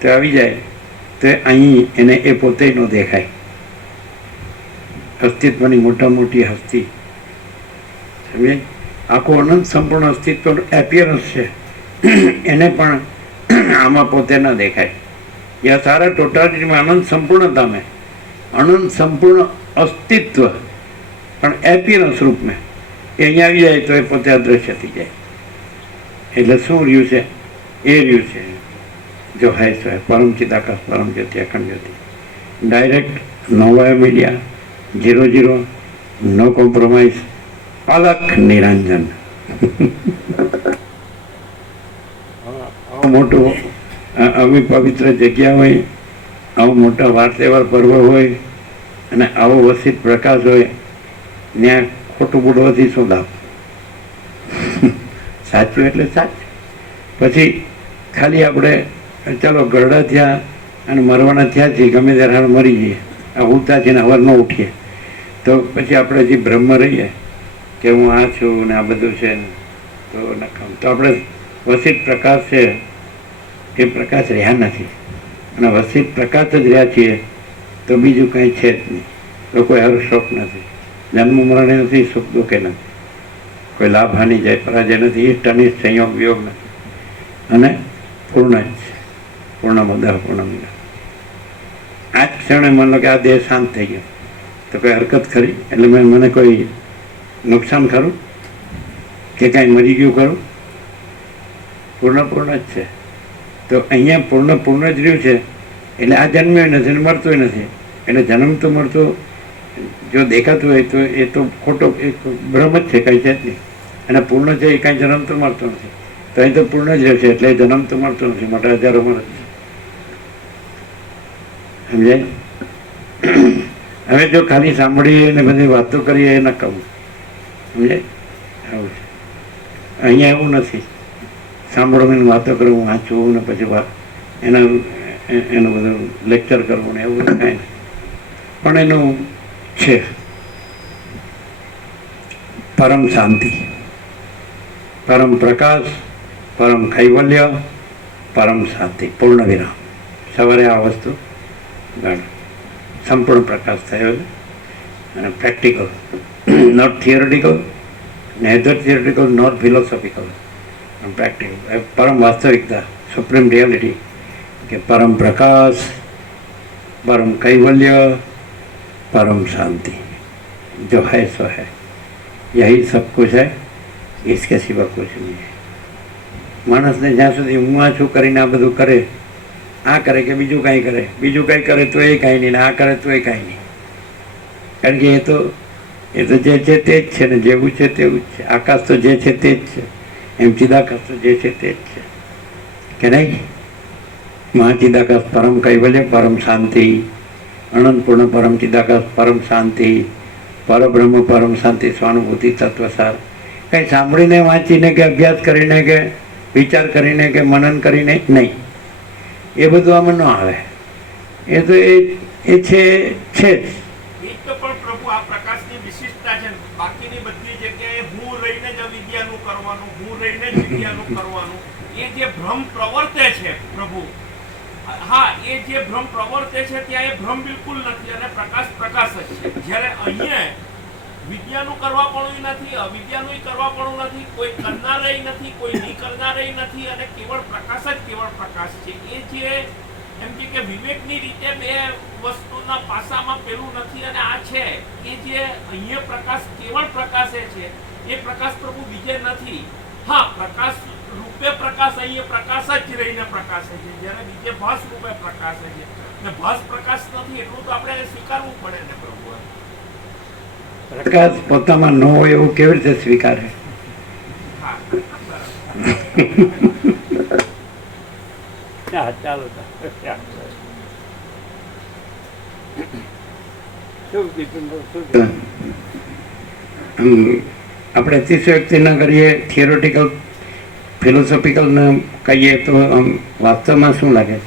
તો આવી જાય તો અહીં એને એ પોતે ન દેખાય. અસ્તિત્વની મોટી હસ્તી, સમજાય? આખું અનંત સંપૂર્ણ અસ્તિત્વનું એપિયરન્સ છે, એને પણ આમાં પોતે ન દેખાય. યા સારા ટોટાલિટીમાં અનંત સંપૂર્ણતામાં, અનંત સંપૂર્ણ અસ્તિત્વ પણ એપિયરન્સ રૂપમાં એ અહીંયા આવી જાય તો એ પોતે અદૃશ્ય થઈ જાય. એટલે શું રહ્યું છે? એ રહ્યું છે જો હૈ સો હૈ, પરમ ચિદાકાશ, પરમ જ્યોતિ, અખંડ જ્યોતિ. ડાયરેક્ટ, નો વાયો મીડિયા, 0-0, નો કોમ્પ્રોમાઇઝ, અલખ નિરંજન. આવું મોટું આવી પવિત્ર જગ્યા હોય, આવો મોટા વાર તહેવાર પર્વ હોય અને આવો વસીત પ્રકાશ હોય, ત્યાં ખોટું બોલવાથી શું લાભ? સાચું એટલે સાચું. પછી ખાલી આપણે ચાલો ગરડા થયા અને મરવાના થયા છીએ, ગમે ત્યારે હાલ મરી જઈએ, આ ઉઠતા છે ને હવાર ન ઉઠીએ તો પછી આપણે જે બ્રહ્મ રહીએ કે હું આ છું ને આ બધું છે તો નકામ. તો આપણે વસીત પ્રકાશ છે એ પ્રકાશ રહ્યા નથી, અને વસીત પ્રકાશ જ રહ્યા છીએ તો બીજું કંઈ છે જ નહીં. તો કોઈ હર શોખ નથી, જન્મ મરણે નથી, સુખ દુઃખે નથી. કોઈ લાભ હાનિ જાય પરાજય નથી, ઈષ્ટ અનિષ્ટ સંયોગ વિયોગ નથી, અને પૂર્ણ જ છે. પૂર્ણમદઃ પૂર્ણમિદઃ. આ જ ક્ષણે માની લો કે આ દેહ શાંત થઈ ગયો તો કોઈ હરકત ખરી? એટલે મને કોઈ નુકસાન ખરું કે કાંઈ મરી ગયું ખરું? પૂર્ણ જ છે. તો અહીંયા પૂર્ણ જ રહ્યું છે. એટલે આ જન્મ્યો નથી અને મળતું નથી. એટલે જન્મ તો મળતો જો દેખાતું હોય તો એ તો ખોટો એક ભ્રમ જ છે, કંઈ છે જ નહીં. અને પૂર્ણ છે એ કાંઈ જન્મ તો મળતો નથી. તો અહીં તો પૂર્ણ જ રહેશે એટલે જન્મ તો મળતો નથી. મોટા હજારો વર્ષ સમજાય? હવે જો ખાલી સાંભળીએ ને બધી વાતો કરીએ એ ન કહું, સમજાય? આવું છે. અહીંયા એવું નથી સાંભળવાની વાતો કરવું, વાંચવું ને પછી એનું બધું લેક્ચર કરવું ને એવું બધું કાંઈ નહીં. પણ એનું છે પરમ શાંતિ, પરમ પ્રકાશ, પરમ કૈવલ્ય, પરમ શાંતિ, પૂર્ણ વિરામ. સવારે આ વસ્તુ સંપૂર્ણ પ્રકાશ થયો છે. અને practical, not theoretical, neither theoretical, not philosophical, practical, પરમ વાસ્તવિકતા, સુપ્રીમ રિયાલિટી કે પરમ प्रकाश, परम कैवल्य, परम शांति जो है सो है, यही सब कुछ है, इसके सिवा कुछ नहीं है. માણસને જ્યાં સુધી હું આ છું કરીને આ બધું કરે, આ કરે કે બીજું કાંઈ કરે, બીજું કાંઈ કરે તો એ કાંઈ નહીં ને આ કરે તો એ કાંઈ નહીં. કારણ કે એ તો જે છે તે જ છે ને જેવું છે તેવું જ છે. આકાશ તો જે છે તે જ છે, એમ ચિદાકાશ તો જે છે તે જ છે કે નહીં? મહાચિદાકાશ પરમ કૈવલ્ય, પરમ શાંતિ, અનંતપૂર્ણ પરમ ચિદાકાશ, પરમ શાંતિ, પરબ્રહ્મ, પરમ શાંતિ, સ્વાનુભૂતિ, તત્વસાર. કંઈ સાંભળીને વાંચીને કે અભ્યાસ કરીને કે વિચાર કરીને કે મનન કરીને નહીં, એ બધું આમાં ન આવે. એ તો એ છે જ. એ તો પણ પ્રભુ આ પ્રકાશની વિશિષ્ટતા છે. બાકીની બધી જગ્યાએ હું રહીને જ વિદ્યાનું કરવાનું, હું રહીને જ વિદ્યાનું કરવાનું, એ જે ભ્રમ પ્રવર્તે છે પ્રભુ, હા, એ જે ભ્રમ પ્રવર્તે છે ત્યાં એ ભ્રમ બિલકુલ નથી અને પ્રકાશ જ છે. જ્યારે અહીંયા વિદ્યાનું કરવા પણ નથી, અવિદ્યાનું કરવા પણ નથી, કોઈ કરનારેય નથી, કોઈ નહીં કરનારેય નથી, અને કેવળ પ્રકાશ છે. એ જે એમ કે વિવેકની રીતે બે વસ્તુના પાસામાં પેલું નથી અને આ છે, એ જે અહીંયા પ્રકાશ કેવળ પ્રકાશે છે, એ પ્રકાશ પ્રભુ બીજે નથી. હા, પ્રકાશ રૂપે પ્રકાશ અહીંયા પ્રકાશ જ રહીને પ્રકાશે છે, જ્યારે બીજે ભાસ રૂપે પ્રકાશે છે. ને ભાસ પ્રકાશ નથી એટલું તો આપણે સ્વીકારવું પડે ને પ્રભુ. પ્રકાશ પોતામાં ન હોય એવું કેવી રીતે સ્વીકારે? ચાલો આપણે અતિશયોક્તિ ન કરીએ, થિયોરિટિકલ ફિલોસોફિકલ ને કહીએ તો વાસ્તવમાં શું લાગે?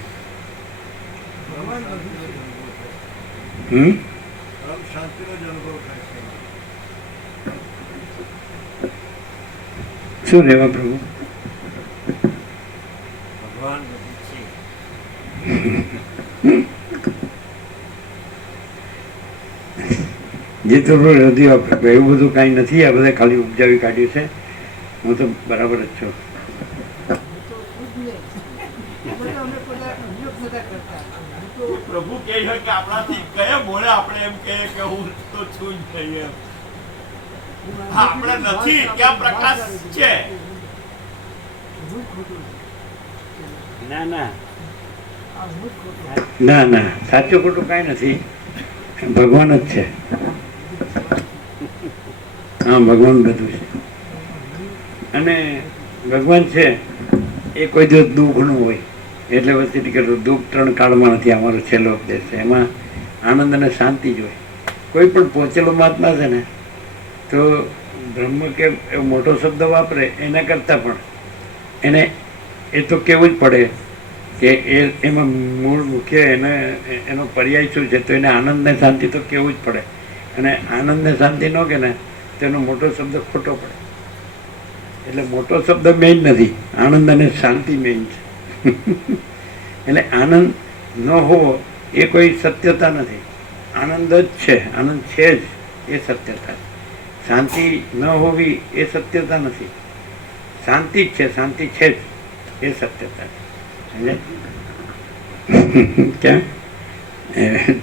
શું રહેવા પ્રભુ? ભગવાન છે. જે તો હૃદય એવું બધું કાંઈ નથી. આ બધા ખાલી ઉપજાવી કાઢ્યું છે. હું તો બરાબર જ છું. પ્રભુ કહે છે કે આપણાથી કયા બોલે આપણે એમ કહે કે હું તો છું જ નહીં એમ. હા, આપણે નથી, ત્યાં પ્રકાશ છે. ના, સાચું ખોટું કાંઈ નથી. ભગવાન જ છે. હા, ભગવાન બધું છે. અને ભગવાન છે એ કોઈ દિવસ દુઃખનું હોય એટલે વચ્ચે કે દુઃખ 3 કાળમાં નથી. અમારો છેલ્લો ઉપદેશ છે, એમાં આનંદ અને શાંતિ જ હોય. કોઈ પણ પહોંચેલો મહાત્મા છે ને તો બ્રહ્મ કે એવો મોટો શબ્દ વાપરે એના કરતાં પણ એને એ તો કહેવું જ પડે કે એમાં મૂળ મુખ્ય એનો પર્યાય શું છે, તો એને આનંદ ને શાંતિ તો કહેવું જ પડે. અને આનંદ ને શાંતિ ન કે ને તો એનો મોટો શબ્દ ખોટો પડે. એટલે મોટો શબ્દ મેઇન નથી, આનંદ અને શાંતિ મેઇન છે. એટલે આનંદ ન હોવો એ કોઈ સત્યતા નથી. આનંદ જ છે, આનંદ છે જ, એ સત્યતા છે. શાંતિ ન હોવી એ સત્યતા નથી. શાંતિ જ છે, શાંતિ છે જ એ સત્યતા છે. સમજે કેમ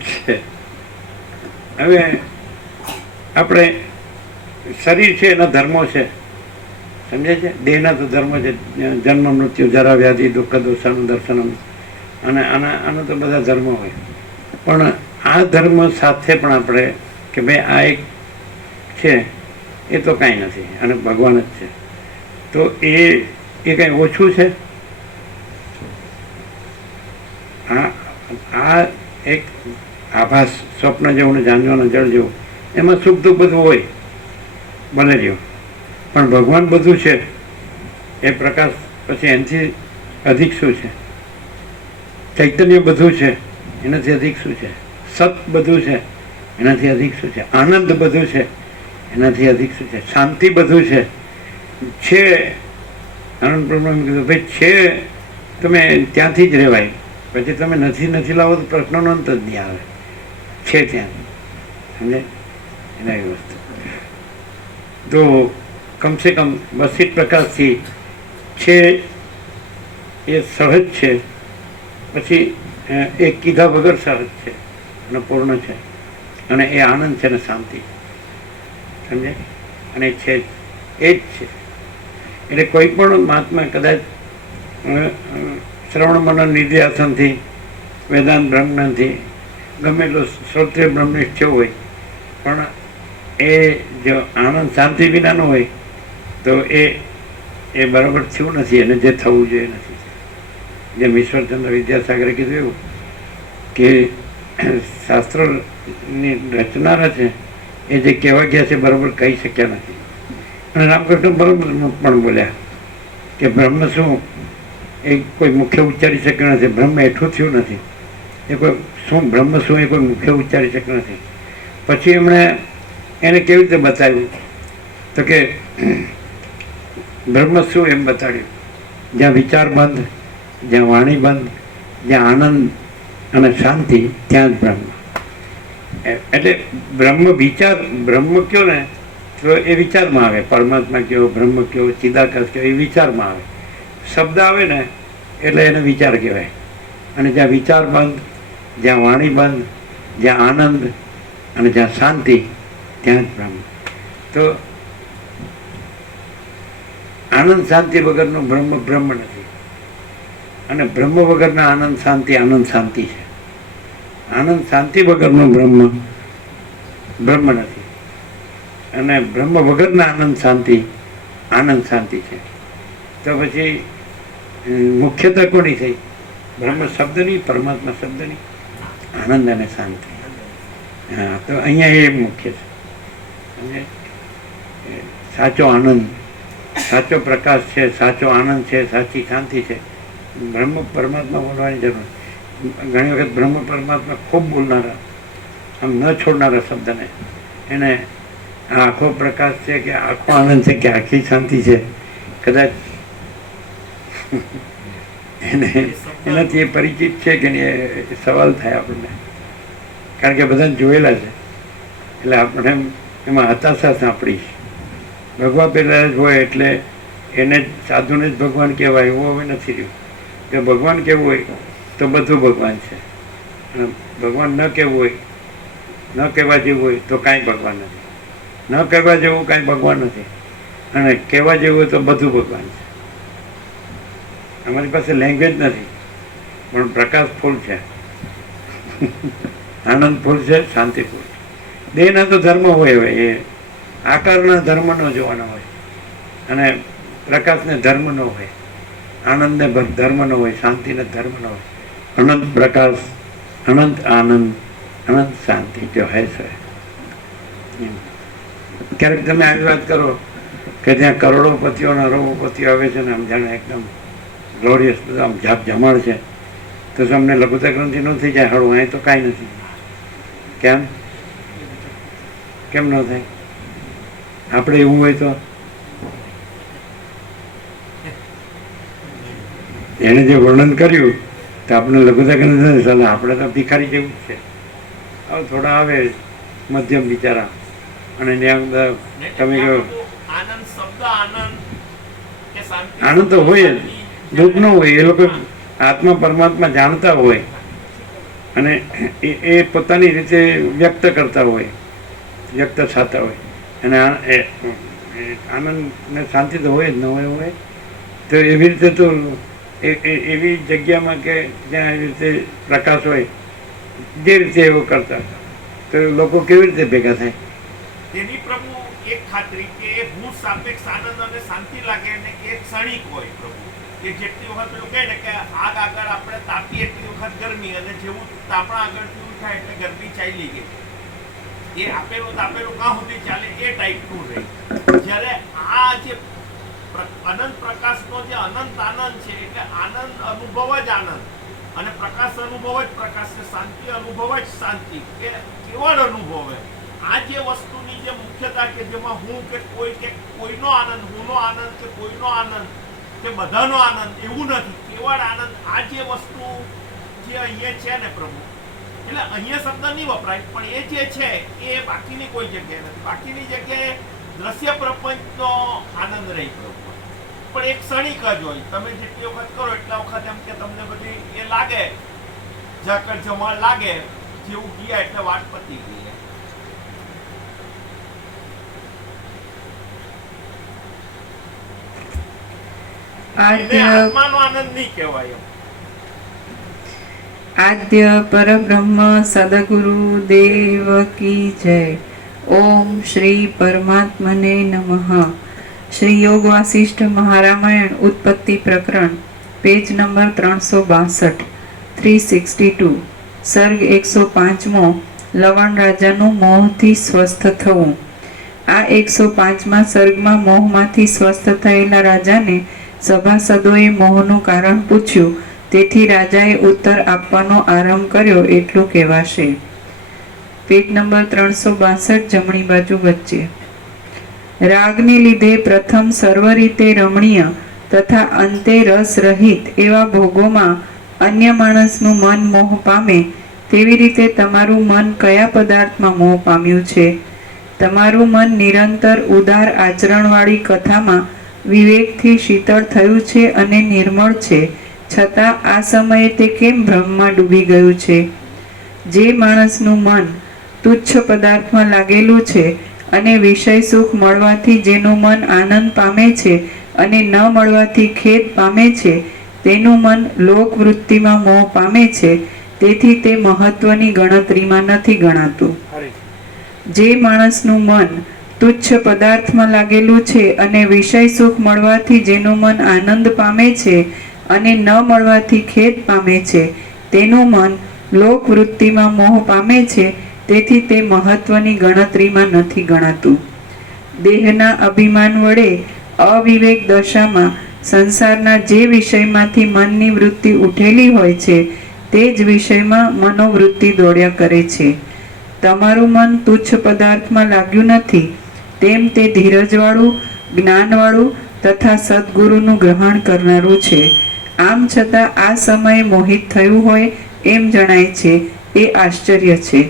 છે? હવે આપણે શરીર છે એના ધર્મો છે, સમજે છે? દેહના તો ધર્મ છે, જન્મ મૃત્યુ જરા વ્યાધિ દુઃખ દોષાનું દર્શનમ, અને આનો તો બધા ધર્મો હોય. પણ આ ધર્મ સાથે પણ આપણે કે ભાઈ આ એક છે એ તો કાંઈ નથી અને ભગવાન જ છે, તો એ કંઈ ઓછું છે? આ એક આભાસ સ્વપ્ન જેવું ને જાણવાનું જળ જેવું, એમાં સુખ દુઃખ બધું હોય, ભલે રહ્યું, પણ ભગવાન બધું છે એ પ્રકાશ, પછી એનાથી અધિક શું છે? ચૈતન્ય બધું છે, એનાથી અધિક શું છે? સત બધું છે, એનાથી અધિક શું છે? આનંદ બધું છે, એનાથી અધિક શું છે? શાંતિ બધું છે. આનંદ પ્રભુએ કીધું ભાઈ છે, તમે ત્યાંથી જ રહેવાય, પછી તમે નથી લાવો તો પ્રશ્નનો અંત જ નહીં આવે. છે ત્યાં, સમજે? એના એવી વસ્તુ તો કમસે કમ 32 પ્રકાશથી છે એ સહજ છે, પછી એ કીધા વગર સહજ છે અને પૂર્ણ છે, અને એ આનંદ છે ને શાંતિ, સમજે? અને છે એ જ છે. એટલે કોઈ પણ મહાત્મા કદાચ શ્રવણ મનન નિધ્યાસનથી, વેદાંત બ્રહ્મથી ગમે એટલો શ્રોત્રિય બ્રહ્મનિષ્ઠ હોય, પણ એ જો આનંદ શાંતિ વિનાનો હોય તો એ બરાબર થયું નથી, એને જે થવું જોઈએ નથી. જેમ ઈશ્વરચંદ્ર વિદ્યાસાગરે કીધું એવું કે શાસ્ત્રની રચનારા છે એ જે કહેવા ગયા છે બરાબર કહી શક્યા નથી. અને રામકૃષ્ણ બરાબર પણ બોલ્યા કે બ્રહ્મ શું એ કોઈ મુખ્ય ઉચ્ચારી શક્યું નથી, બ્રહ્મ એઠું થયું નથી, એ કોઈ શું બ્રહ્મ શું એ કોઈ મુખ્ય ઉચ્ચારી શક્યું નથી. પછી એમણે એને કેવી રીતે બતાવ્યું તો કે બ્રહ્મ શું એમ બતાડ્યું, જ્યાં વિચાર બંધ, જ્યાં વાણી બંધ, જ્યાં આનંદ અને શાંતિ, ત્યાં જ બ્રહ્મ. એટલે બ્રહ્મ કયો ને તો એ વિચારમાં આવે, પરમાત્મા કયો, બ્રહ્મ કયો, ચિદાકાશ કયો, એ વિચારમાં આવે. શબ્દ આવે ને એટલે એને વિચાર કહેવાય. અને જ્યાં વિચાર બંધ, જ્યાં વાણી બંધ, જ્યાં આનંદ અને જ્યાં શાંતિ, ત્યાં જ બ્રહ્મ. તો આનંદ શાંતિ વગરનું બ્રહ્મ નથી, અને બ્રહ્મ વગરના આનંદ શાંતિ છે. આનંદ શાંતિ વગરનું બ્રહ્મ નથી, અને બ્રહ્મ વગરના આનંદ શાંતિ છે. તો પછી મુખ્યતા કોની થઈ? બ્રહ્મ શબ્દની, પરમાત્મા શબ્દની, આનંદ અને શાંતિ. હા, તો અહીંયા એ મુખ્ય છે. સાચો આનંદ, સાચો પ્રકાશ છે, સાચો આનંદ છે, સાચી શાંતિ છે. બ્રહ્મ પરમાત્મા બોલવાની જરૂર. ઘણી વખત બ્રહ્મ પરમાત્મા ખૂબ બોલનારા, આમ ન છોડનારા શબ્દને, એને આખો પ્રકાશ છે કે આખો આનંદ છે કે આખી શાંતિ છે, કદાચ એનાથી એ પરિચિત છે કે નહીં એ સવાલ થાય આપણને. કારણ કે બધાને જોયેલા છે એટલે આપણે એમાં હતાશા સાંપડી. ભગવા પેલા જ હોય એટલે એને જ સાધુને જ ભગવાન કહેવાય એવું હવે નથી રહ્યું. કે ભગવાન કહેવું હોય તો બધું ભગવાન છે, અને ભગવાન ન કહેવું હોય, ન કહેવા જેવું હોય તો કાંઈ ભગવાન નથી, ન કહેવા જેવું કાંઈ ભગવાન નથી, અને કહેવા જેવું હોય તો બધું ભગવાન છે. અમારી પાસે લેંગ્વેજ નથી પણ પ્રકાશ ફૂલ છે, આનંદ ફૂલ છે, શાંતિ ફૂલ છે. દેહના તો ધર્મ હોય, હવે એ આકારના ધર્મ ન જોવાના હોય, અને પ્રકાશને ધર્મ ન હોય, આનંદને ધર્મ ન હોય, શાંતિને ધર્મ ન હોય. અનંત પ્રકાશ, અનંત આનંદ, અનંત શાંતિ જો હૈ સો. ક્યારેક તમે આવી વાત કરો કે ત્યાં કરોડોપતિઓ અને અરબોપતિઓ આવે છે ને આમ જાણે એકદમ ગ્લોરિયસ બધા આમ ઝાપ જમાડ છે, તો તમને લઘુતા ગ્રંથિ ન થઈ જાય? હળવું અહીં તો કાંઈ નથી. કેમ ન થાય? આપણે એવું હોય તો એને જે વર્ણન કર્યું તો આપણે લઘુતા ગ્રંથિ નથી ચાલે, આપણે તો ભિખારી જેવું જ છે. હવે થોડા આવે મધ્યમ બિચારા અને ત્યાં બધા તમે કહો આનંદ શબ્દ આનંદ કે શાંતિ આનંદ તો હોય જ, દુઃખ ન હોય. એ લોકો આત્મા પરમાત્મા જાણતા હોય અને એ પોતાની રીતે વ્યક્ત કરતા હોય, વ્યક્ત થતા હોય. અને આનંદ ને શાંતિ તો હોય જ, ન હોય. તો એવી રીતે તો એવી જગ્યામાં કે જ્યાં એવી રીતે પ્રકાશ હોય, જે રીતે એવું કરતા તો લોકો કેવી રીતે ભેગા થાય? તેની પ્રભુ એક ખાતરી કે એ ભૂત સાપેક્ષ આનંદ અને શાંતિ લાગે ને એ ક્ષણિક હોય પ્રભુ. કે જેટલી વખત પેલું કહે ને કે આગ આગળ આપણે તાપીએ એટલી વખત ગરમી, અને જેવું તાપણા આગળ પૂરું થાય એટલે ગરમી ચાલી ગઈ. એ આપેલું કાં સુધી ચાલે એ ટાઈપનું રહે. જ્યારે આ જે અનંત પ્રકાશનો જે અનંત આનંદ છે, એટલે આનંદ અનુભવ જ આનંદ અને પ્રકાશ અનુભવ જ પ્રકાશ છે, શાંતિ અનુભવ જ શાંતિ, કે કેવળ અનુભવે. આ જે વસ્તુની જે મુખ્યતા કે જેમાં હું કે કોઈનો આનંદ, હુંનો આનંદ કે કોઈનો આનંદ કે બધાનો આનંદ, એવું નથી. કેવળ આનંદ આ જે વસ્તુ જે અહીંયા છે ને પ્રભુ, એટલે અહીંયા શબ્દ નહીં વપરાય, પણ એ જે છે એ બાકીની કોઈ જગ્યાએ નથી. બાકીની જગ્યાએ દ્રશ્ય પ્રપંચનો આનંદ રહી પ્રભુ, પણ એક ક્ષણિક જ હોય. તમે જેટલી વખત કરો એટલા વખત એમ કે તમને બધી એ લાગે, ઝાકળ જમાળ લાગે, જેવું ગયા એટલે વાત પતી ગઈ. આત્માનો આનંદ નહીં કહેવાય. આદ્ય પરબ્રહ્મ સદગુરુ દેવ કી જય. ઓમ શ્રી પરમાત્મને નમઃ. શ્રી યોગ વાસિષ્ઠ મહારામાયણ ઉત્પત્તિ પ્રકરણ, પેજ નંબર 362, 362. સર્ગ 105મો. લવણ રાજાનું મોહથી સ્વસ્થ થવું. આ 105મા સર્ગમાં મોહમાંથી સ્વસ્થ થયેલા રાજાને સભાસદોએ મોહનું કારણ પૂછ્યું, તેથી રાજાએ ઉત્તર આપવાનો આરંભ કર્યો એટલું કહેવાશે. પેજ નંબર 362, જમણી બાજુ વચ્ચે. રાગને લીધે પ્રથમ સર્વ રીતે રમણીય તથા અંતે રસ રહિત એવા ભોગોમાં અન્ય માણસનું મન મોહ પામે, તેવી રીતે તમારું મન કયા પદાર્થમાં મોહ પામ્યું છે? તમારું મન નિરંતર ઉદાર આચરણવાળી કથામાં વિવેકથી શીતળ થયું છે અને નિર્મળ છે, છતાં આ સમયે તે કેમ ભ્રમમાં ડૂબી ગયું છે? જે માણસનું મન તુચ્છ પદાર્થમાં લાગેલું છે અને વિષય સુખ મળવાથી જેનું મન આનંદ પામે છે અને ન મળવાથી ખેદ પામે છે, તેનું મન લોકવૃત્તિમાં મોહ પામે છે, તેથી તે મહત્વની ગણતરીમાં નથી ગણાતું. જે માણસનું મન તુચ્છ પદાર્થમાં લાગેલું છે અને વિષય સુખ મળવાથી જેનું મન આનંદ પામે છે અને ન મળવાથી ખેદ પામે છે, તેનું મન લોકવૃત્તિમાં મોહ પામે છે, તેથી તે મહત્વની ગણતરીમાં નથી ગણાતું. દેહના અભિમાન વડે અવિવેક દશામાં સંસારના જે વિષયમાંથી મનની વૃત્તિ ઉઠેલી હોય છે તે જ વિષયમાં મનોવૃત્તિ દોડ્યા કરે છે. તમારું મન તુચ્છ પદાર્થમાં લાગ્યું નથી, તેમ તે ધીરજવાળું, જ્ઞાનવાળું તથા સદગુરુનું ગ્રહણ કરનારું છે. આમ છતાં આ સમયે મોહિત થયું હોય એમ જણાય છે, એ આશ્ચર્ય છે.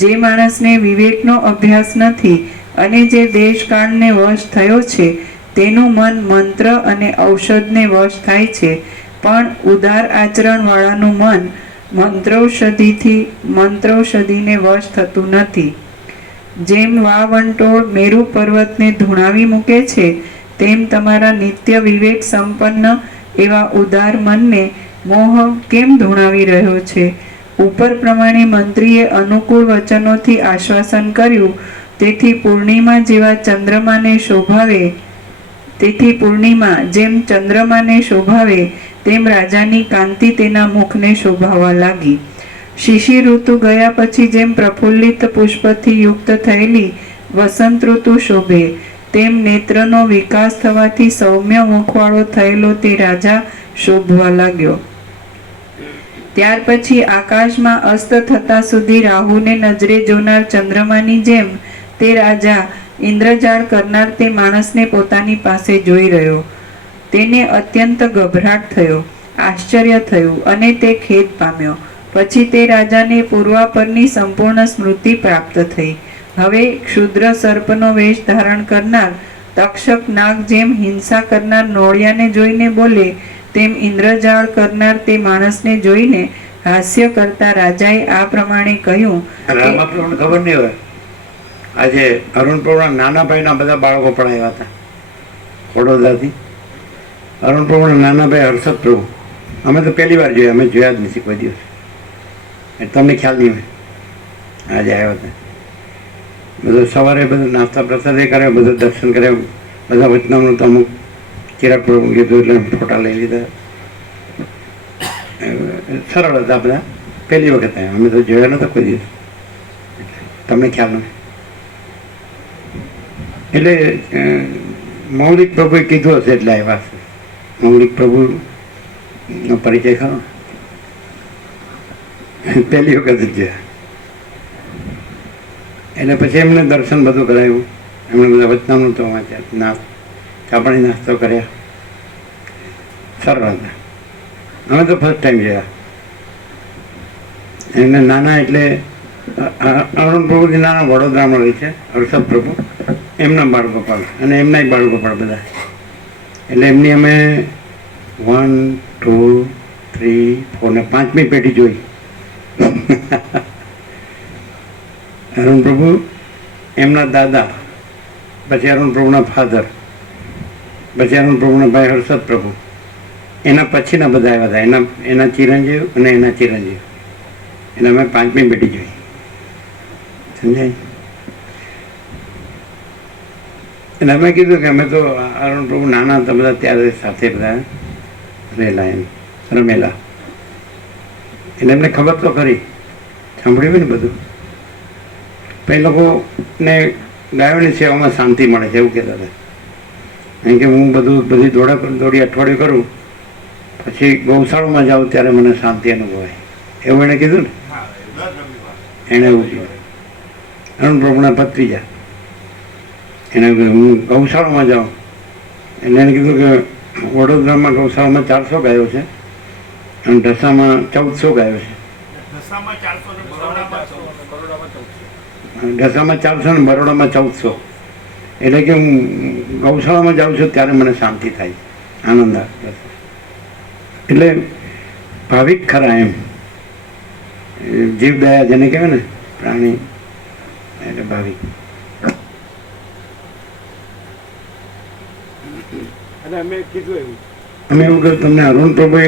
જે માણસને વિવેકનો અભ્યાસ નથી અને જે દેશકાળને વશ થયો છે, તેનું મન મંત્ર અને ઔષધને વશ થાય છે, પણ ઉદાર આચરણવાળાનું મન મંત્રૌષધિને વશ થતું નથી. જેમ વાવંટોળ મેરુ પર્વતને ધૂણાવી મૂકે છે, તેમ તમારા નિત્ય વિવેક સંપન્ન એવા ઉદાર મનને મોહ કેમ ધૂણાવી રહ્યો છે? ઉપર પ્રમાણે મંત્રીએ અનુકૂળ વચનોથી આશ્વાસન કર્યું, તેથી પૂર્ણિમા જેવા ચંદ્રમાને શોભાવે, તેથી પૂર્ણિમા જેમ ચંદ્રમાને શોભાવે તેમ રાજાની કાંતિ તેના મુખને શોભાવવા લાગી. શિશિર ઋતુ ગયા પછી જેમ પ્રફુલ્લિત પુષ્પથી યુક્ત થયેલી વસંત ઋતુ શોભે, તેમ નેત્રનો વિકાસ થવાથી સૌમ્ય મુખવાળો થયેલો તે રાજા શોભવા લાગ્યો. ત્યાર પછી આકાશમાં અસ્ત થતા સુધી રાહુને નજરે જોનાર ચંદ્રમાની જેમ તે રાજા ઇન્દ્રજાળ કરનાર તે માણસને પોતાની પાસે જોઈ રહ્યો. તેને અત્યંત ગભરાટ થયો, આશ્ચર્ય થયું અને તે ખેદ પામ્યો. પછી તે રાજાને પૂર્વાપરની સંપૂર્ણ સ્મૃતિ પ્રાપ્ત થઈ હવે ક્ષુદ્ર સર્પનો વેશ ધારણ કરનાર તક્ષક નાગ જેમ હિંસા કરનાર નોળિયાને જોઈને બોલે તેમ ઇન્દ્રજાળ કરનાર તે માણસને જોઈને હાસ્ય કરતા રાજાએ આ પ્રમાણે કહ્યું કે રામાપ્રભુને ખબર નહીં હોય આજે અરુણ પ્રભુના નાના ભાઈના બધા બાળકો પણ આવ્યા હતા વડોદરાથી. અરુણ પ્રભુના નાના ભાઈ હર્ષદ પ્રભુ અમે તો પહેલી વાર જોયા, અમે જોયા જ નથી કોઈ દિવસ, એટલે તમને ખ્યાલ નહીં હોય. આજે આવ્યા હતા બધું સવારે બધું નાસ્તા પ્રસાદ એ કર્યા, બધું દર્શન કર્યા, બધા વચનામનું તો અમુક ચિરાગ પ્રભુ કીધું એટલે ફોટા લઈ લીધા. સરળ હતા બધા, પહેલી વખત આવ્યા, અમે તો જોયા નહોતા કોઈ દિવસ, તમને ખ્યાલ નથી. એટલે મૌલિક પ્રભુએ કીધું હશે એટલે આવ્યા હશે. મૌલિક પ્રભુનો પરિચય ખરો, પહેલી વખત જ જોયા. એટલે પછી એમને દર્શન બધું કરાવ્યું, એમણે બધા વચનામૃત તો વાંચ્યા, ચાપણી નાસ્તો કર્યા, સરળ હતા. અમે તો ફર્સ્ટ ટાઈમ જોયા. એમને નાના એટલે અરુણ પ્રભુથી નાના વડોદરામાં રહે છે હર્ષદ પ્રભુ, એમના બાળગોપાલ અને એમના બાળગોપાલ બધા. એટલે એમની અમે 1, 2, 3, 4 ને 5મી પેઢી જોઈ. અરુણ પ્રભુ, એમના દાદા, પછી અરુણ પ્રભુના ફાધર, પછી અરુણ પ્રભુના ભાઈ હર્ષદ પ્રભુ, એના પછીના બધા આવ્યા હતા, એના ચિરંજીવ અને એના ચિરંજીવ. એટલે અમે 5મી પેઢી જોઈ. સમજાય? એટલે અમે કીધું કે અમે તો અરુણ પ્રભુ નાના હતા બધા ત્યારે સાથે બધા રહેલા, એમ રમેલા. એટલે એમને ખબર તો ખરી, સાંભળ્યું ને બધું. પણ એ લોકોને ગાયોની સેવામાં શાંતિ મળે છે એવું કહેતા હતા. કારણ કે હું બધી દોડી અઠવાડિયું કરું, પછી ગૌશાળામાં જાઉં ત્યારે મને શાંતિ અનુભવાય, એવું એણે કીધું ને. એણે એવું કીધું. અરુણ પ્રભુના ભત્રીજા એને હું ગૌશાળામાં જાઉં એટલે એને કીધું કે વડોદરામાં ગૌશાળામાં 400 ગાયો છે અને ઢસામાં 1400 ગાયો છે. ઢસામાં 400 ને બરોડામાં 1400. એટલે કે હું ગૌશાળામાં જાઉં છું ત્યારે મને શાંતિ થાય, આનંદ આવે. એટલે ભાવિક ખરા, એમ જીવદયા જેને કહેવાય ને, પ્રાણી એટલે ભાવિક. અને અમે કીધું એવું, અમે એવું કહ્યું તમને અરુણ પ્રભુએ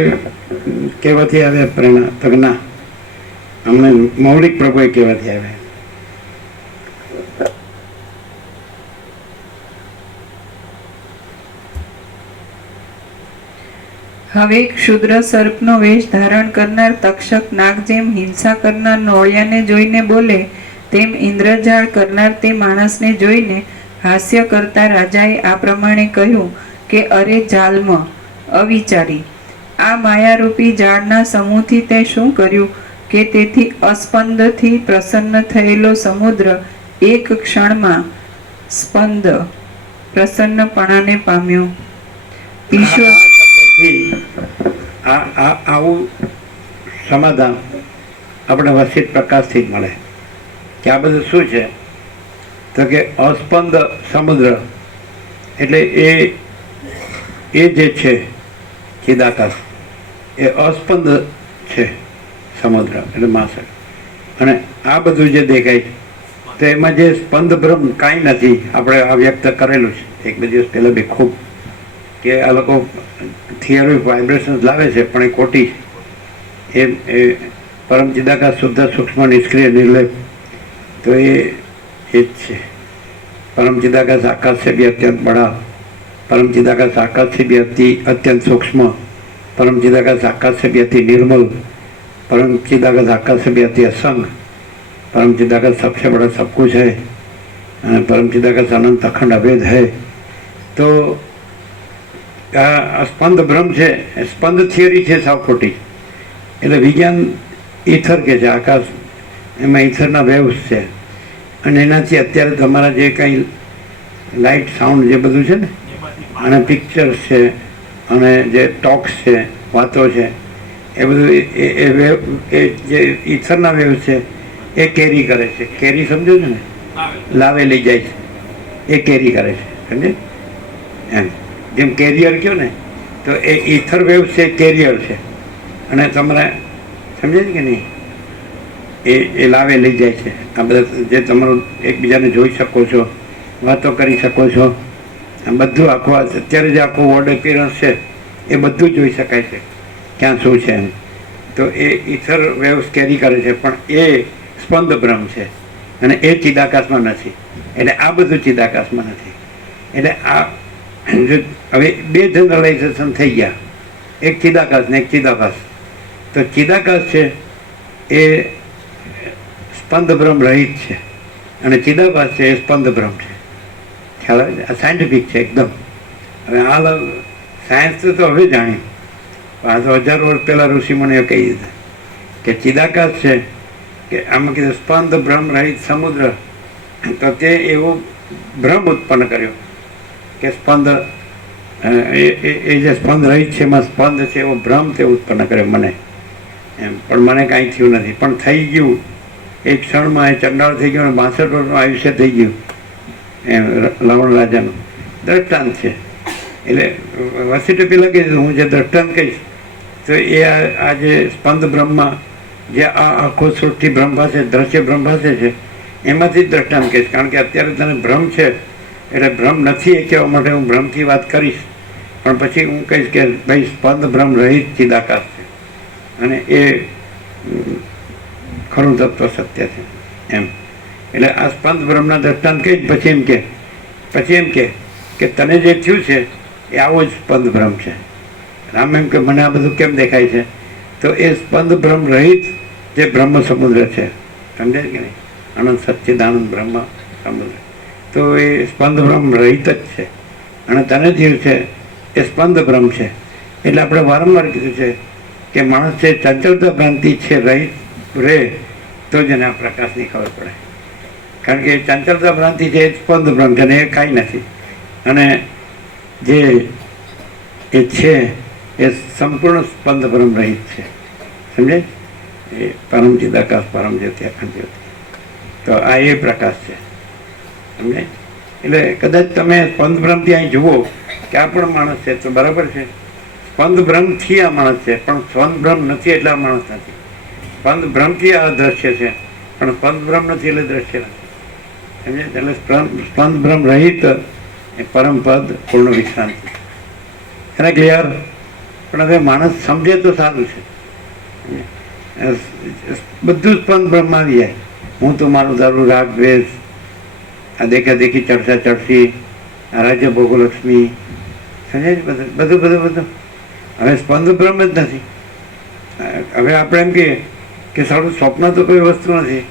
કહેવાથી આવ્યા પ્રેરણા? તો કે ના, અમને મૌલિક પ્રભુએ કહેવાથી આવ્યા. હવે ક્ષુદ્ર સર્પનો વેશ ધારણ કરનાર તક્ષક નાગ જેમ હિંસા કરનાર નોળિયાને જોઈને બોલે તેમ ઇન્દ્રજાળ કરનાર તે માણસને જોઈને હાસ્ય કરતા રાજાએ આ પ્રમાણે કહ્યું કે અરે જાલ્મ, અવિચારી, આ માયારૂપી જાળના સમૂહથી તે શું કર્યું કે તેથી અસ્પંદથી પ્રસન્ન થયેલો સમુદ્ર એક ક્ષણમાં સ્પંદ પ્રસન્નપણાને પામ્યો. આવું સમાધાન આપણે વસિત પ્રકાશથી જ મળે કે આ બધું શું છે, તો કે અસ્પંદ સમુદ્ર એટલે એ જે છે ચિદાકાશ, એ અસ્પંદ છે સમુદ્ર એટલે મહાસાગર. અને આ બધું જે દેખાય તો એમાં જે સ્પંદ બ્રહ્મ કાંઈ નથી. આપણે આ વ્યક્ત કરેલું છે એક બે દિવસ પહેલાં બી ખૂબ, કે આ લોકો થિયરી વાઇબ્રેશન્સ લાવે છે પણ એ ખોટી છે. એ પરમ ચિદાકાશ શુદ્ધ સૂક્ષ્મ નિષ્ક્રિય નિર્લેપ, તો એ જ છે. परम चिदाकाश आकाश से भी अत्यंत बड़ा, परम चिदाकाश आकाश से भी अत्यंत सूक्ष्म, परम चिदाकाश आकाश से भी अति निर्मल, परम चिदाकाश आकाश से भी अति असंग, परम चिदाकाश सबसे बड़ा सब कुछ है, परम चिदाकाश अनंत अखंड अभेद है. तो आ स्पंद ब्रह्म है, स्पंद थियरी है साव खोटी. એટલે વિજ્ઞાન ઈથર કે છે, આકાશ એમાં ઈથરના વેવ્સ છે અને એનાથી અત્યારે તમારા જે કંઈ લાઇટ સાઉન્ડ જે બધું છે ને, અને પિક્ચર્સ છે અને જે ટોક્સ છે, વાતો છે, એ બધું એ વેવ, એ જે ઈથરના વેવ્સ છે એ કેરી કરે છે. કેરી સમજો છો ને, લાવે લઈ જાય છે, એ કેરી કરે છે, સમજે? એમ જેમ કેરિયર કહો ને, તો એ ઇથર વેવ છે, કેરિયર છે, અને તમારે સમજે છે કે નહીં, એ લાવે લઈ જાય છે. આ બધા જે તમારું એકબીજાને જોઈ શકો છો, વાતો કરી શકો છો, આ બધું આખું અત્યારે જે આખું વર્લ્ડ એપિયરન્સ છે એ બધું જોઈ શકાય છે, ક્યાં શું છે એમ. તો એ ઇથર વેવ્સ કેરી કરે છે, પણ એ સ્પંદ બ્રહ્મ છે અને એ ચિદાકાશમાં નથી. એટલે આ બધું ચિદાકાશમાં નથી. એટલે આ હવે બે જનરલાઇઝેશન થઈ ગયા, એક ચિદાકાશ ને એક ચિદાભાસ. તો ચિદાકાશ છે એ સ્પંદ બ્રહ્મ રહિત છે અને ચિદાભાસ છે એ સ્પંદ બ્રહ્મ છે. ખ્યાલ આવે છે? આ સાયન્ટિફિક છે એકદમ. હવે આ સાયન્સ તો હવે જાણ્યું, પણ આ તો 1000 વર્ષ પહેલાં ઋષિમુનિઓ કહી દીધા કે ચિદાકાશ છે કે આમાં કીધું સ્પંદ બ્રહ્મ રહિત સમુદ્ર. તો તે એવું ભ્રમ ઉત્પન્ન કર્યો કે સ્પંદ એ જે સ્પંદ રહિત છે એમાં સ્પંદ છે એવો ભ્રમ તે ઉત્પન્ન કર્યો મને એમ. પણ મને કાંઈ થયું નથી, પણ થઈ ગયું એક ક્ષણમાં. એ ચંડાળ થઈ ગયો અને 62 વર્ષનું આયુષ્ય થઈ ગયું એમ. રાવણ રાજાનું દ્રષ્ટાંત છે. એટલે વસીટે પેલા કહીશ, હું જે દ્રષ્ટાંત કહીશ તો એ આ જે સ્પંદ બ્રહ્મમાં જે આ આખો સૃષ્ટિ બ્રહ્મ પાસે, દ્રશ્ય બ્રહ્મ પાસે છે, એમાંથી જ દ્રષ્ટાંત કહીશ. કારણ કે અત્યારે તને ભ્રમ છે એટલે ભ્રમ નથી એ કહેવા માટે હું ભ્રમથી વાત કરીશ, પણ પછી હું કહીશ કે ભાઈ સ્પંદ બ્રહ્મ રહિત ચિદાકાશ છે અને એ ખરું તત્વ સત્ય છે એમ. એટલે આ સ્પંદ બ્રહ્મના દ્રષ્ટાંત કહીશ. પછી એમ કે તને જે થયું છે એ આવો જ સ્પંદ બ્રહ્મ છે. રામ એમ કે મને આ બધું કેમ દેખાય છે? તો એ સ્પંદ બ્રહ્મ રહિત જે બ્રહ્મ સમુદ્ર છે, સમજાય કે નહીં? અનંત સચ્ચિદાનંદ બ્રહ્મ સમુદ્ર. તો એ સ્પંદ બ્રહ્મ રહિત જ છે અને તને થયું છે એ સ્પંદ બ્રહ્મ છે. એટલે આપણે વારંવાર કીધું છે કે માણસ છે ચંચળતા ભ્રાંતિ છે રહિત રહે તો જ એને આ પ્રકાશની ખબર પડે. કારણ કે ચંચળતા ભ્રાંતિ છે એ સ્પંદ બ્રહ્મ છે ને એ કાંઈ નથી. અને જે એ છે એ સંપૂર્ણ સ્પંદ બ્રહ્મ રહિત છે, સમજે? એ પરમ ચિદાકાશ, પરમ જ્યોતિ, અખંડ જ્યોતિ. તો આ એ પ્રકાશ છે, સમજે? એટલે કદાચ તમે સ્પંદ બ્રહ્મથી અહીં જુઓ કે આ પણ માણસ છે તો બરાબર છે, સ્પંદ બ્રહ્મથી આ માણસ છે, પણ સ્પંદ બ્રહ્મ નથી એટલે આ માણસ નથી. સ્પંદ બ્રહ્મથી આ દ્રશ્ય છે પણ સ્પંદ બ્રહ્મ નથી એટલે દ્રશ્ય નથી, સમજે? એટલે સ્પંદ બ્રહ્મ રહિત એ પરમ પદ પૂર્ણ વિશ્રાંતિ. એને ક્લિયર? પણ હવે માણસ સમજે તો સારું છે. બધું સ્પંદ બ્રહ્મ આવી જાય. હું તો મારું દારૂ રાગ દ્વેષ, આ દેખાદેખી ચર્ચા ચડશી, આ રાજ્ય ભોગલક્ષ્મી, સમજે? બધું હવે સ્પંદ બ્રહ્મ જ નથી. હવે આપણે એમ કહીએ કે સારું સ્વપ્ન તો કોઈ વસ્તુ નથી,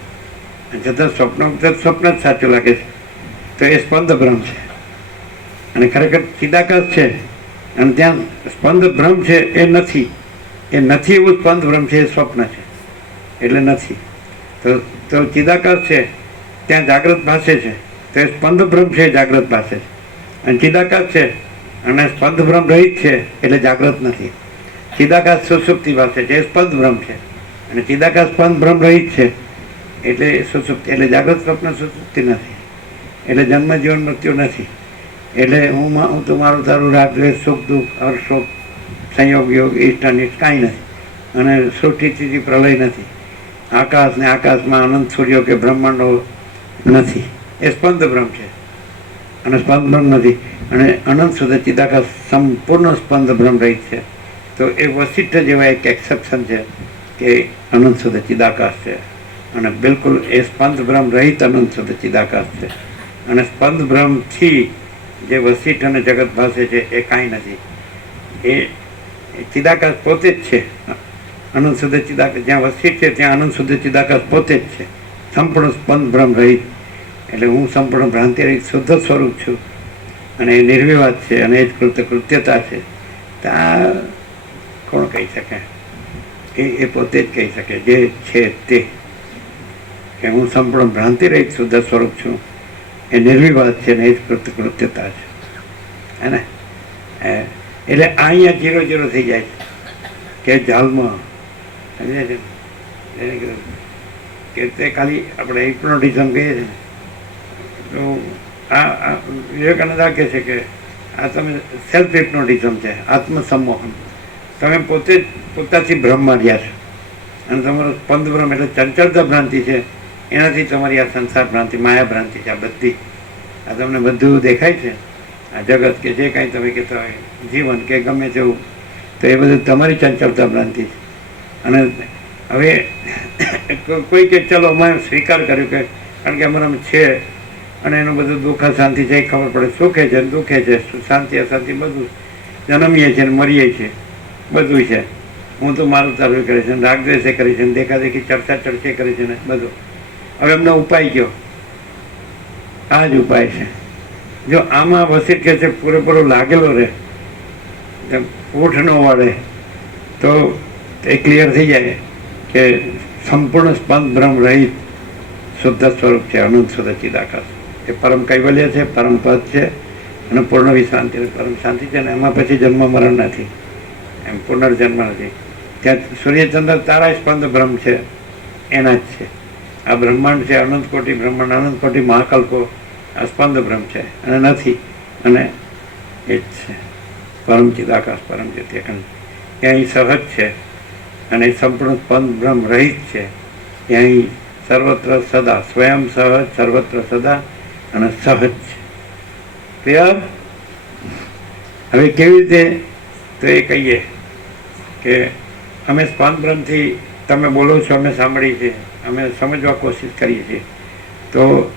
છતાં સ્વપ્ન જ સાચું લાગે છે, તો એ સ્પંદ બ્રહ્મ છે. અને ખરેખર ચિદાકાશ છે અને ત્યાં સ્પંદ બ્રહ્મ છે એ નથી એવું સ્પંદ બ્રહ્મ છે એ સ્વપ્ન છે એટલે નથી. તો ચિદાકાશ છે ત્યાં જાગ્રત ભાષે છે તો એ સ્પંદ બ્રહ્મ છે, જાગ્રત ભાષે છે. અને ચિદાકાશ છે અને સ્પંદ બ્રહ્મ રહિત છે એટલે જાગ્રત નથી. ચિદાકાશ સુષુપ્તિ ભાષે છે એ સ્પંદ બ્રહ્મ છે અને ચિદાકાશ સ્પંદ બ્રહ્મ રહિત છે એટલે સુષુપ્તિ, એટલે જાગ્રત સ્વપ્ન સુષુપ્તિ નથી, એટલે જન્મ જીવન મૃત્યુ નથી. એટલે હું તો મારું તારું રાગ દ્વેષ, સુખ દુઃખ, હર્ષોક, સંયોગ યોગ, ઈષ્ટ અનિષ્ટ કાંઈ નથી. અને સૃષ્ટિથી પ્રલય નથી. આકાશ ને આકાશમાં અનંત સૂર્યો કે બ્રહ્માંડો નથી. એ સ્પંદ બ્રહ્મ છે અને સ્પંદ બ્રહ્મ નથી. અને અનંત સુધી ચિદાકાશ સંપૂર્ણ સ્પંદ બ્રહ્મ રહિત છે. તો એ વસિષ્ઠ જેવા એક એક્સેપ્શન છે કે અનંત સુધી ચિદાકાશ છે અને બિલકુલ એ સ્પંદ બ્રહ્મ રહિત અનંત સુધી ચિદાકાશ છે. અને સ્પંદ બ્રહ્મથી જે વસિષ્ઠ અને જગત ભાષે છે એ કાંઈ નથી. એ ચિદાકાશ પોતે જ છે. અનંત સુધી ચિદાકાશ જ્યાં વસિષ્ઠ છે ત્યાં અનંત સુધી ચિદાકાશ પોતે જ છે, સંપૂર્ણ સ્પંદ બ્રહ્મ રહિત. એટલે હું સંપૂર્ણ ભ્રાંતિ રહિત શુદ્ધ સ્વરૂપ છું અને એ નિર્વિવાદ છે અને એ જ કૃત્યતા છે. તો આ કોણ કહી શકે? એ પોતે જ કહી શકે જે છે તે, કે હું સંપૂર્ણ ભ્રાંતિ રહિત શુદ્ધ સ્વરૂપ છું, એ નિર્વિવાદ છે ને એ જ કૃત્યતા છે. હે ને? એટલે અહીંયા 0-0 થઈ જાય છે કે જાલમાં, સમજે છે? કે તે ખાલી આપણે હિપ્નોટિઝમ કહીએ છીએ તો આ વિવેકાનંદ આ કહે છે કે આ તમે સેલ્ફ હિપ્નોટિઝમ છે, આત્મસંમોહન. તમે પોતે જ પોતાથી ભ્રમમાં રહ્યા છો અને તમારો સ્પંદ ભ્રમ એટલે ચંચળતા ભ્રાંતિ છે, એનાથી તમારી આ સંસાર ભ્રાંતિ, માયા ભ્રાંતિ છે. આ બધી આ તમને બધું દેખાય છે, આ જગત કે જે કાંઈ તમે કહેતા હોય, જીવન કે ગમે તેવું, તો એ બધું તમારી ચંચળતા ભ્રાંતિ છે. અને હવે કોઈ કે ચલો અમે સ્વીકાર કર્યું કે કારણ કે અમારામાં છે અને એનું બધું દુઃખ શાંતિ છે એ ખબર પડે, સુખે છે દુઃખે છે, શાંતિ અશાંતિ બધું, જન્મીએ છીએ ને મરીએ છીએ, બધું છે. હું તો મારું તારું કરે છે, રાગદ્વેષે કરે છે, દેખાદેખી ચર્ચા ચર્ચે કરે છે ને બધું. હવે એમનો ઉપાય કયો? આ જ ઉપાય છે. જો આમાં વસીત કે છે પૂરેપૂરો લાગેલો રહે, ઊઠ ન વાળે, તો એ ક્લિયર થઈ જાય કે સંપૂર્ણ સ્પંદ ભ્રમ રહિત શુદ્ધ સ્વરૂપ છે, અનંત શુદ્ધ ચિદાકાશ. એ પરમ કૈવલ્ય છે, પરમ પદ છે અને પૂર્ણ વિશ્રાંતિ, પરમ શાંતિ છે. અને એમાં પછી જન્મ મરણ નથી, એમ પુનર્જન્મ નથી. ત્યાં સૂર્યચંદ્ર તારા સ્પંદ ભ્રમ છે, એના જ છે. આ બ્રહ્માંડ છે, અનંત કોટી બ્રહ્માંડ, અનંત કોટી મહાકલ્પો, આ સ્પંદ ભ્રમ છે અને નથી, અને એ જ છે પરમ ચિદાકાશ, પરમ જ્યોતિ અખંડ. ત્યાં અહીં સહજ છે અને સંપૂર્ણ સ્પંદ ભ્રમ રહિત છે. ત્યાં સર્વત્ર સદા, સ્વયં સહજ, સર્વત્ર સદા અને સહજ છે. ક્લિયર? હવે કેવી રીતે? તો એ કહીએ કે અમે સ્પંદ ભ્રમથી તમે બોલો છો, અમે સાંભળીએ છીએ, અમે સમજવા કોશિશ કરીએ છીએ, તો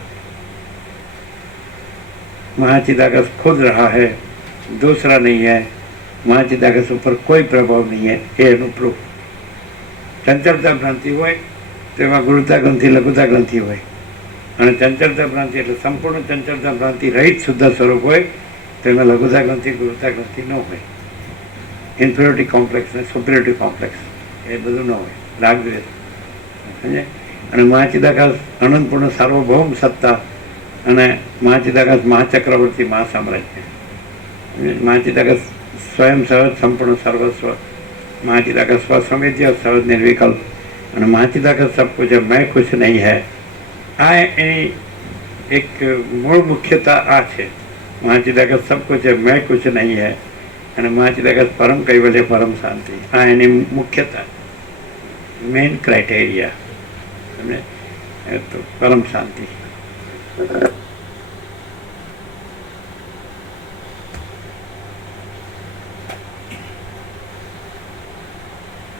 महाचिदाकाश खुद रहा है, दूसरा नहीं है. महाचिदाकाश ऊपर कोई प्रभाव नहीं है. ये प्रूफ. चंचलता भ्रांति હોય તો એમાં ગુરુતા ગ્રંથિ, લઘુતા ગ્રંથિ હોય, અને ચંચલતા ભ્રાંતિ એટલે સંપૂર્ણ ચંચલતા ભ્રાંતિ રહિત શુદ્ધ સ્વરૂપ હોય તો એમાં લઘુતા ગ્રંથિ, ગુરુતા ગ્રંથિ ન હોય. ઇન્ફિરિયોરિટી કોમ્પ્લેક્સ ને સુપિરિયોરિટી કોમ્પ્લેક્સ એ બધું ન હોય, રાગદ્વેષ. સમજે? અને મહાચિદાકાશ અનંતપૂર્ણ સાર્વભૌમ સત્તા અને મહાચિદાકાશ મહાચક્રવર્તી, મહાસામ્રાજ્ય. મહાચિદાકાશ સ્વયં સહજ, સંપૂર્ણ સર્વસ્વ. મહાચિદાકાશ સ્વસંવેદ્ય, સહજ, નિર્વિકલ્પ. અને મહાચિદાકાશ સબ કુછ है, मैं कुछ नहीं है. આ એની એક મૂળ મુખ્યતા આ છે. મહાચિદાકાશ સબ કુછ है, मैं कुछ नहीं है. અને મહાચિદાકાશ પરમ કૈવલ્ય, પરમ શાંતિ. આ એની મુખ્યતા, મેઇન ક્રાઇટેરિયા. તમને તો પરમ શાંતિ.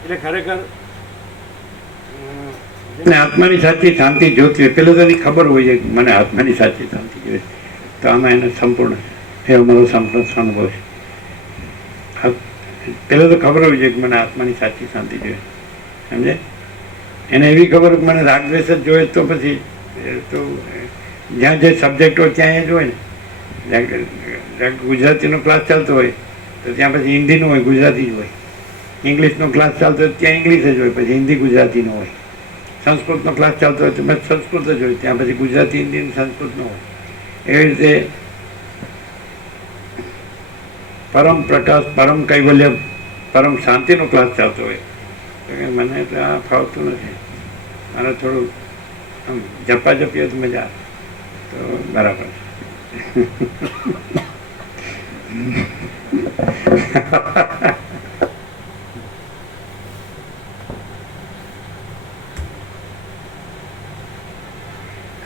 એટલે ખરેખર આત્માની સાચી શાંતિ જોતી હોય, પેલું તો એની ખબર હોય છે મને આત્માની સાચી શાંતિ જોઈએ, તો આમાં એને સંપૂર્ણ, એ અમારો સંપૂર્ણ અનુભવ છે. પેલું તો ખબર હોય છે કે મને આત્માની સાચી શાંતિ જોઈએ, સમજે? એને એવી ખબર કે મને રાગદ્વેષ જ જોઈએ, તો પછી તો જ્યાં જે સબ્જેક્ટ હોય ત્યાં એ જ હોય ને. ગુજરાતીનો ક્લાસ ચાલતો હોય તો ત્યાં પછી હિન્દીનું હોય, ગુજરાતી જ હોય. ઇંગ્લિશનો ક્લાસ ચાલતો હોય ત્યાં ઇંગ્લિશ જ હોય, પછી હિન્દી ગુજરાતીનો હોય. સંસ્કૃતનો ક્લાસ ચાલતો હોય તો મેં સંસ્કૃત જ હોય, ત્યાં પછી ગુજરાતી, હિન્દી, સંસ્કૃતનો હોય. એવી રીતે પરમ પ્રકાશ, પરમ કૈવલ્ય, પરમ શાંતિનો ક્લાસ ચાલતો હોય તો મને તો આ ફાવતું નથી. મારે થોડું આમ ઝપાઝપી હોય તો મજા આવે, તો બરાબર.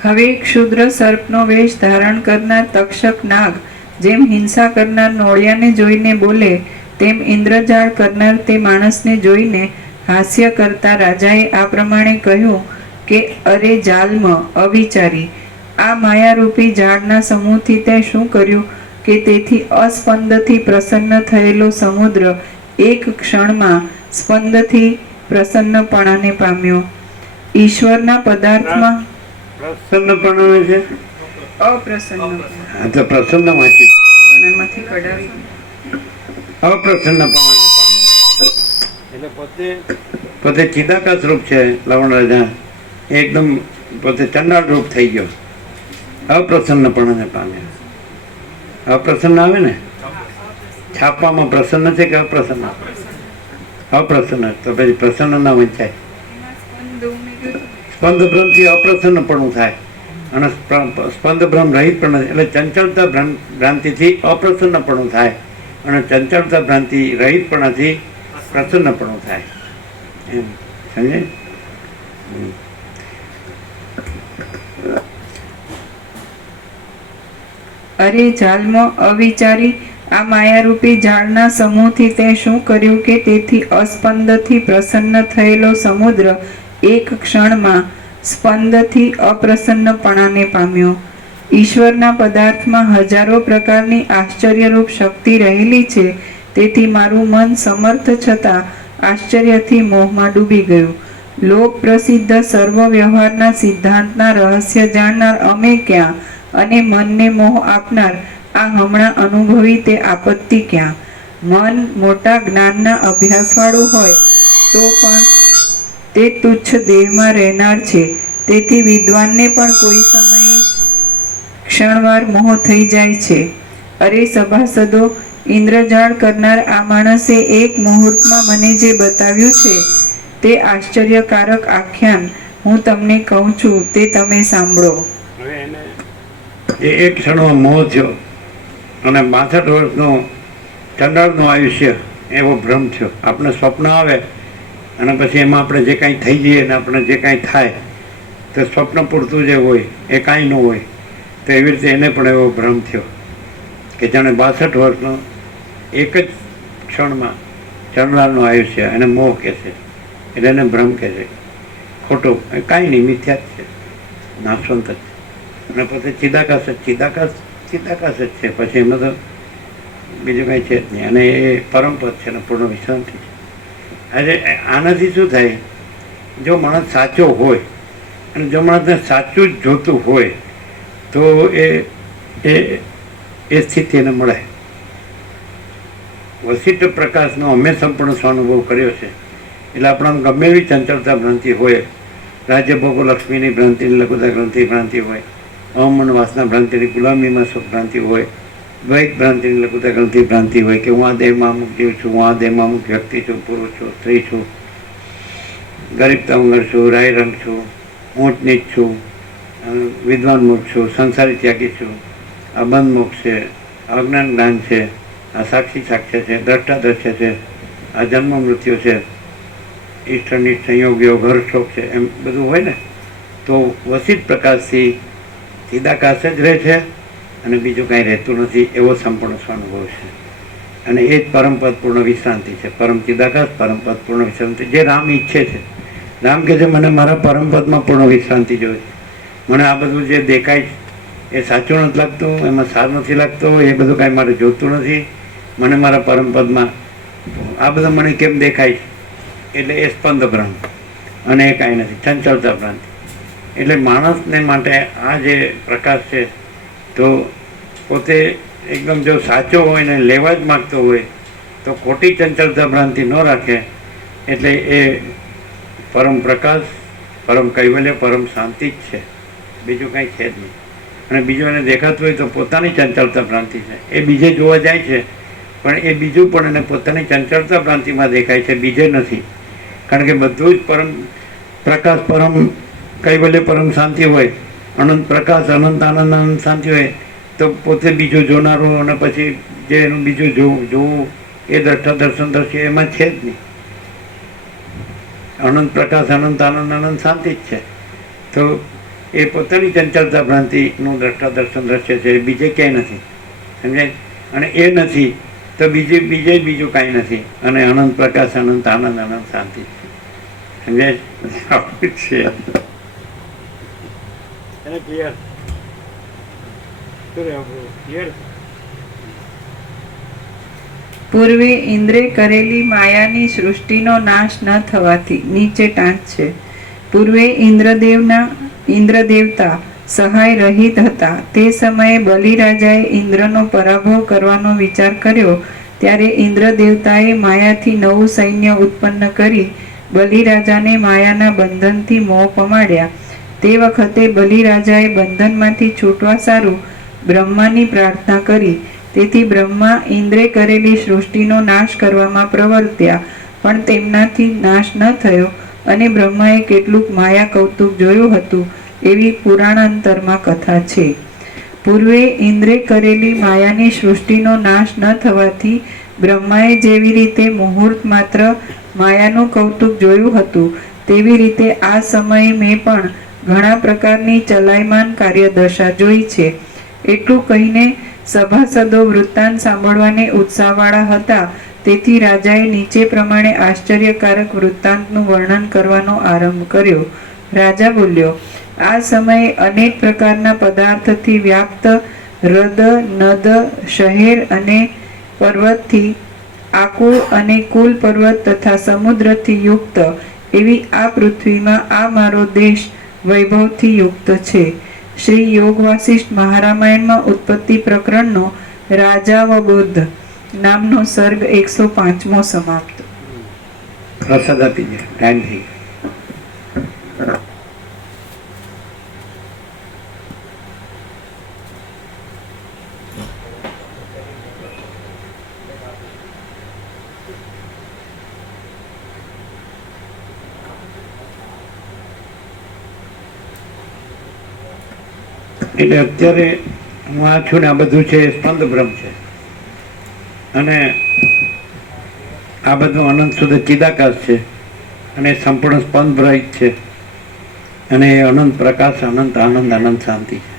હવે ક્ષુદ્ર સર્પનો વેશ ધારણ કરનાર તક્ષક નાગ જેમ હિંસા કરનાર નોળિયાને જોઈને બોલે, તેમ ઇન્દ્રજાળ કરનાર તે માણસને જોઈને હાસ્ય કરતા રાજાએ આ પ્રમાણે કહ્યું કે અરે જાલ્મ, અવિચારી, આ માયારૂપી ઝાડના સમૂહથી તે શું કર્યું કે તેથી અસ્પંદથી પ્રસન્ન થયેલો સમુદ્ર એક ક્ષણમાં સ્પંદથી પ્રસન્નપણાને પામ્યો. ઈશ્વરના પદાર્થમાં પ્રસન્નપણા છે, અપ્રસન્ન, તો પ્રસન્ન વાંચી એમાંથી કઢાવી અપ્રસન્નપણાને પામે. એટલે પોતે ચિદાકાશ રૂપ છે લવણ રાજા, એકદમ પોતે ચંડાળ રૂપ થઈ ગયો, અપ્રસન્નપણાને પામ્યા. અપ્રસન્ન આવે ને છાપવામાં, પ્રસન્ન છે કે અપ્રસન્ન? અપ્રસન્ન, તો પછી પ્રસન્ન ના વંચાય. સ્પંદ ભ્રમથી અપ્રસન્નપણું થાય અને સ્પંદ ભ્રમ રહિત પણ નથી. એટલે ચંચળતા ભ્રાંતિથી અપ્રસન્નપણું થાય અને ચંચળતા ભ્રાંતિ રહિતપણાથી પ્રસન્નપણું થાય. એમ સમજે? અરે જાલમો અવિચારી, આ માયારૂપી જાળના સમૂહથી તે શું કર્યું કે તેથી અસ્પંદથી પ્રસન્ન થયેલો સમુદ્ર એક ક્ષણમાં સ્પંદથી અપ્રસન્નપણાને પામ્યો. ઈશ્વરના પદાર્થમાં હજારો પ્રકારની આશ્ચર્યરૂપ શક્તિ રહેલી છે, તેથી મારું મન સમર્થ છતાં આશ્ચર્યથી મોહમાં ડૂબી ગયું. લોક પ્રસિદ્ધ સર્વ વ્યવહારના સિદ્ધાંતના રહસ્ય જાણનાર અમે ક્યાં, અને મનને મોહ આપનાર આ હમણાં અનુભવી તે આપત્તિ ક્યાં? મન મોટા જ્ઞાનના અભ્યાસવાળું હોય તો પણ તે તુચ્છ દેહમાં રહેનાર છે, તેથી વિદ્વાનને પણ કોઈ સમયે ક્ષણવાર મોહ થઈ જાય છે. અરે સભાસદો, ઇન્દ્રજાળ કરનાર આ માણસે એક મુહૂર્તમાં મને જે બતાવ્યું છે તે આશ્ચર્યકારક આખ્યાન હું તમને કહું છું, તે તમે સાંભળો. હવે એને એ એક ક્ષણમાં મોહ થયો અને 62 વર્ષનું ચંડાળનું આયુષ્ય એવો ભ્રમ થયો. આપણે સ્વપ્ન આવે અને પછી એમાં આપણે જે કાંઈ થઈ જઈએ ને આપણે જે કાંઈ થાય તો સ્વપ્ન પૂરતું જે હોય એ કાંઈ ન હોય. તો એવી રીતે એને પણ એવો ભ્રમ થયો કે જાણે 62 વર્ષનો એક જ ક્ષણમાં ચંડાળનું આયુષ્ય એને મોહ કહે છે, એટલે એને ભ્રમ કહે છે. ખોટો એ કાંઈ નહીં, મિથ્યા જ છે, નાશવંત જ છે. અને પછી ચિદાકાશ જ છે, પછી એમાં તો બીજું કાંઈ છે જ નહીં. અને એ પરમપદ છે ને પૂર્ણ વિશ્રાંતિ છે. આજે આનાથી શું થાય, જો માણસ સાચો હોય અને જો માણસને સાચું જ જોતું હોય તો એ સ્થિતિ એને મળે. વશિષ્ઠ પ્રકાશનો અમે સંપૂર્ણ સ્વાનુભવ કર્યો છે. એટલે આપણામાં ગમે એવી ચંચળતા ભ્રાંતિ હોય, રાજ્ય ભોગો લક્ષ્મીની ભ્રાંતિની લઘુતા ગ્રંથિ ભ્રાંતિ હોય, અમન વાસના ભ્રાંતિની ગુલામીમાં સુખ ભ્રાંતિ હોય, દ્વૈત ભ્રાંતિની લઘુતા ગ્રંથિ ભ્રાંતિ હોય કે હું આ દેહમાં અમુક જીવ છું, હું આ દેહમાં અમુક વ્યક્તિ છું, પુરુષ છું, સ્ત્રી છું, ગરીબ તવંગર છું, રાય રંગ છું, ઊંચ નીચ છું, વિદ્વાન મુખ છું, સંસારી ત્યાગી છું, આ બંધ મુખ છે, અજ્ઞાન જ્ઞાન છે, આ સાક્ષી સાક્ષ્ય છે, દ્રષ્ટા દ્રશ્ય છે, આ જન્મ મૃત્યુ છે, ઈષ્ટનિષ્ઠ સંયોગીઓ ઘર શોક છે, એમ બધું હોય ને. તો વસિત પ્રકાશથી ચિદાકાશ જ રહે છે અને બીજું કાંઈ રહેતું નથી, એવો સંપૂર્ણ સ્વાનુભવ છે. અને એ જ પરમપદ પૂર્ણ વિશ્રાંતિ છે. પરમ ચિદાકાશ, પરમપદ પૂર્ણ વિશ્રાંતિ, જે રામ ઈચ્છે છે. રામ કહે છે મને મારા પરમપદમાં પૂર્ણ વિશ્રાંતિ જોઈએ છે. મને આ બધું જે દેખાય એ સાચું નથી લાગતું, એમાં સાર નથી લાગતો, એ બધું કાંઈ મારે જોતું નથી. મને મારા પરમપદમાં આ બધા મને કેમ દેખાય છે, એટલે એ સ્પંદ ભ્રમ અને એ કાંઈ નથી, ચંચળતા ભ્રાંતિ. એટલે માણસને માટે આ જે પ્રકાશ છે તો પોતે એકદમ જો સાચો હોય ને લેવા જ માગતો હોય તો ખોટી ચંચળતા ભ્રાંતિ ન રાખે, એટલે એ પરમ પ્રકાશ, પરમ કૈવલ્ય, પરમ શાંતિ જ છે, બીજું કાંઈ છે જ નહીં. અને બીજું એને દેખાતું હોય તો પોતાની ચંચળતા ભ્રાંતિ છે, એ બીજે જોવા જાય છે પણ એ બીજું પણ એને પોતાની ચંચળતા ભ્રાંતિમાં દેખાય છે, બીજે નથી. કારણ કે બધું જ પરમ પ્રકાશ, પરમ કૈવલ્ય, પરમ શાંતિ હોય, અનંત પ્રકાશ, અનંત આનંદ, અનંત શાંતિ હોય તો પોતે બીજું જોનારું અને પછી જે એનું બીજું જોવું એ દ્રષ્ટા દર્શન દ્રશ્ય એમાં છે જ નહીં. અનંત પ્રકાશ, અનંત આનંદ, અનંત શાંતિ જ છે. તો એ પોતાની ચંચળતા ભ્રાંતિનું દ્રષ્ટા દર્શન દ્રશ્ય છે, બીજે ક્યાંય નથી. સમજાય? અને એ નથી તો બીજું કાંઈ નથી. અને અનંત પ્રકાશ, અનંત આનંદ, અનંત શાંતિ છે. સમજાય છે? એને ક્લિયર ક્લિયર. પૂર્વે ઇન્દ્રે કરેલી માયાની સૃષ્ટિનો નાશ ન થવાથી નીચે ટાંચ છે. પૂર્વે ઇન્દ્રદેવતા સહાય રહિત હતા. તે સમયે બલિરાજાએ ઇન્દ્રનો પરાભવ કરવાનો વિચાર કર્યો. ત્યારે ઇન્દ્રદેવતાએ માયાથી નવું સૈન્ય ઉત્પન્ન કરી બલિરાજાને માયાના બંધનથી મોહ પમાડ્યા. તે વખતે બલિરાજાએ બંધનમાંથી છૂટવા સારું બ્રહ્માની પ્રાર્થના કરી. તેથી બ્રહ્મા ઇન્દ્રે કરેલી સૃષ્ટિનો નાશ કરવામાં પ્રવર્ત્યા, પણ તેમનાથી નાશ ન થયો. અને બ્રહ્માએ કેટલુંક માયા કૌતુક જોયું હતું એવી પુરાણાંતરમાં કથા છે. પૂર્વે ઇન્દ્રે કરેલી માયાની સૃષ્ટિનો નાશ ન થવાથી બ્રહ્માએ જેવી રીતે મુહૂર્ત માત્ર માયાનું કૌતુક જોયું હતું, તેવી રીતે આ સમયે મેં પણ ઘણા પ્રકારની ચલાયમાન કાર્યદશા જોઈ છે. એટલું કહીને સભાસદો વૃત્તાંત સાંભળવાને ઉત્સાહવાળા હતા, તેથી રાજાએ નીચે પ્રમાણે આશ્ચર્યકારક વૃત્તાંતનું વર્ણન કરવાનો આરંભ કર્યો. રાજા બોલ્યો, આ સમયે અનેક પ્રકારના પદાર્થથી વ્યાપ્ત હ્રદ, નદ, શહેર અને પર્વતથી આકુળ અને કુલ પર્વત તથા સમુદ્રથી યુક્ત એવી આ પૃથ્વીમાં આ મારો દેશ વૈભવથી યુક્ત છે. શ્રી યોગ વાસિષ્ઠ મહારામાયણમાં ઉત્પત્તિ પ્રકરણનો રાજાવબોધ નામનો સર્ગ 105મો સમાપ્ત. પ્રસાદ આપી દે, ટાઈમ થઈ ગયો. એટલે અત્યારે હું આ છું ને આ બધું છે એ સ્પંદ બ્રહ્મ છે, અને આ બધું અનંત શુદ્ધ ચિદાકાશ છે, અને સંપૂર્ણ સ્પંદ બ્રહ્મ છે, અને એ અનંત પ્રકાશ, અનંત આનંદ, અનંત શાંતિ છે.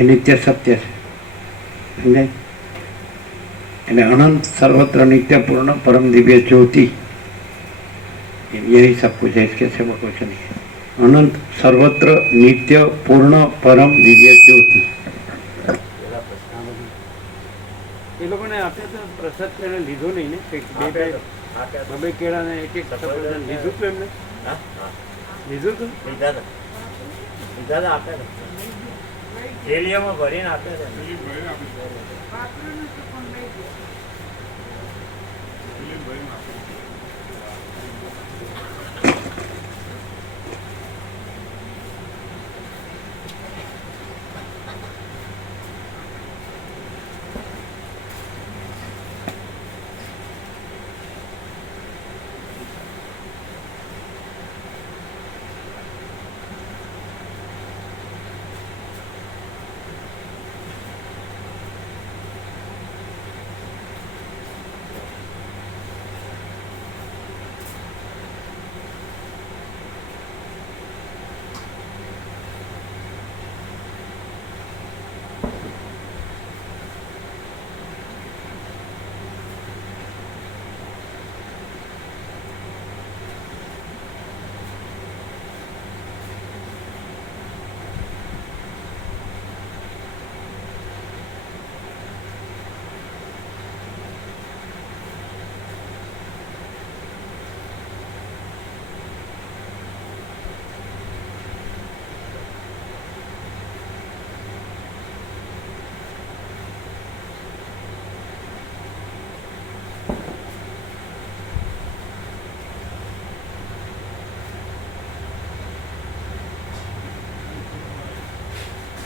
એ નિત્ય સત્ય છે. સમજાય? એટલે અનંત સર્વત્ર નિત્ય પૂર્ણ પરમ દિવ્ય જ્યોતિ, यही सब कुछ है, इसके सिवा कुछ नहीं. अनंत सर्वत्र नित्य पूर्ण परम दिव्य ज्योति. એ લોકોને આપે તો પ્રસાદ તેને લીધો નહીં ને, કંઈક બે કેળા ને એક સફરજન લીધું હતું એમને? લીધું હતું? થેલીઓમાં ભરીને આપે છે.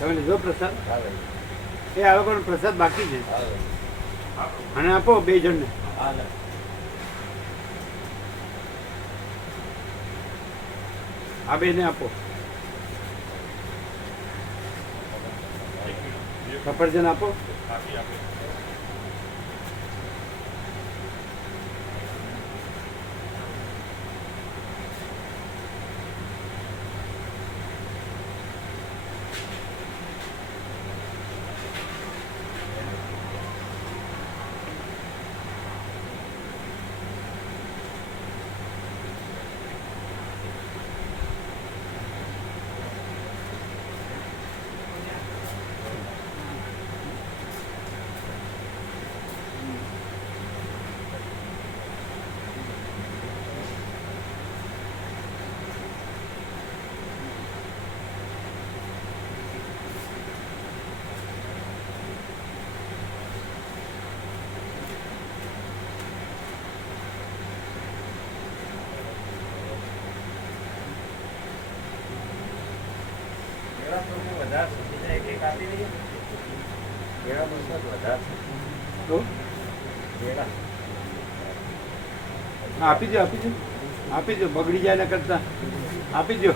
તમે લીધો પ્રસાદ? એ આ લોકોનો પ્રસાદ બાકી છે, અને આપો બે જણને. આ બેને આપો. સફરજન આપો. આપી દો, આપી દો, આપી દો, બગડી જાય ના કરતા આપી દો.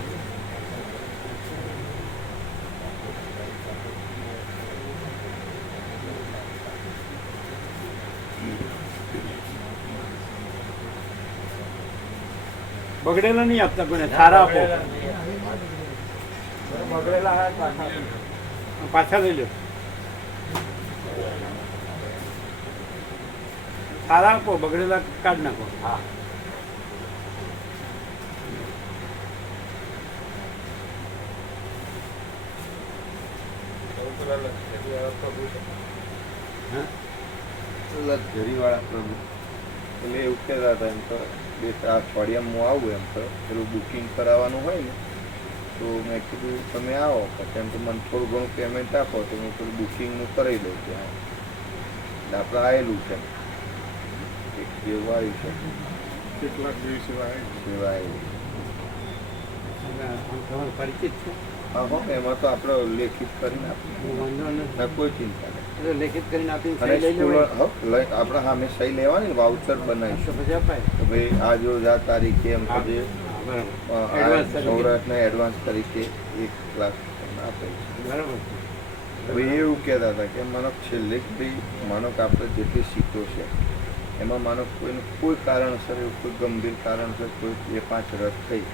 બગડેલા નહીં આપતા પણ સારા આપો. બગડેલા હે પાછા. પાછા લઈ લો. સારા આપો, બગડેલા કાઢ નાખો. હા. હા? લક્ઝરીવાળા પ્રભુ એટલે એવું કહેતા હતા એમ તો 2-3 અઠવાડિયામાં હું આવું એમ તો પેલું બુકિંગ કરાવવાનું હોય ને તો મેં કીધું તમે આવો પછી એમ તો મને થોડું ઘણું પેમેન્ટ આપો તો હું થોડું બુકિંગનું કરી દઉં ત્યાં એટલે આપણે આવેલું છે એક જેવું આવ્યું છે કેટલાક દિવસ સેવા આવેલી આમ તમારો પરિચિત છે? હા હો એમાં તો આપણે લેખિત કરીને આપીએ વાંધો નથી. ના કોઈ ચિંતા નહીં એટલે લેખિત કરીને આપીને અને સહી લઈ સ્કૂલ લેવાય. આપણે સામે સહી લેવાની ને વાઉચર બનાવીશું તો પછી અપાય. કે ભાઈ આ જો આ તારીખે એમ પછી હા, બરાબર. Advance તરીકે. સૌરાષ્ટ્રના એડવાન્સ તરીકે 1 લાખ તમને આપે બરાબર છે. હવે એવું કહેતા હતા કે માનો છેલ્લે કે ભાઈ માનો કે આપણે જેટલી સીટો છે એમાં માનો કોઈનું કોઈ કારણસર એવું કોઈ ગંભીર કારણસર કોઈ 2-5 રદ થઈ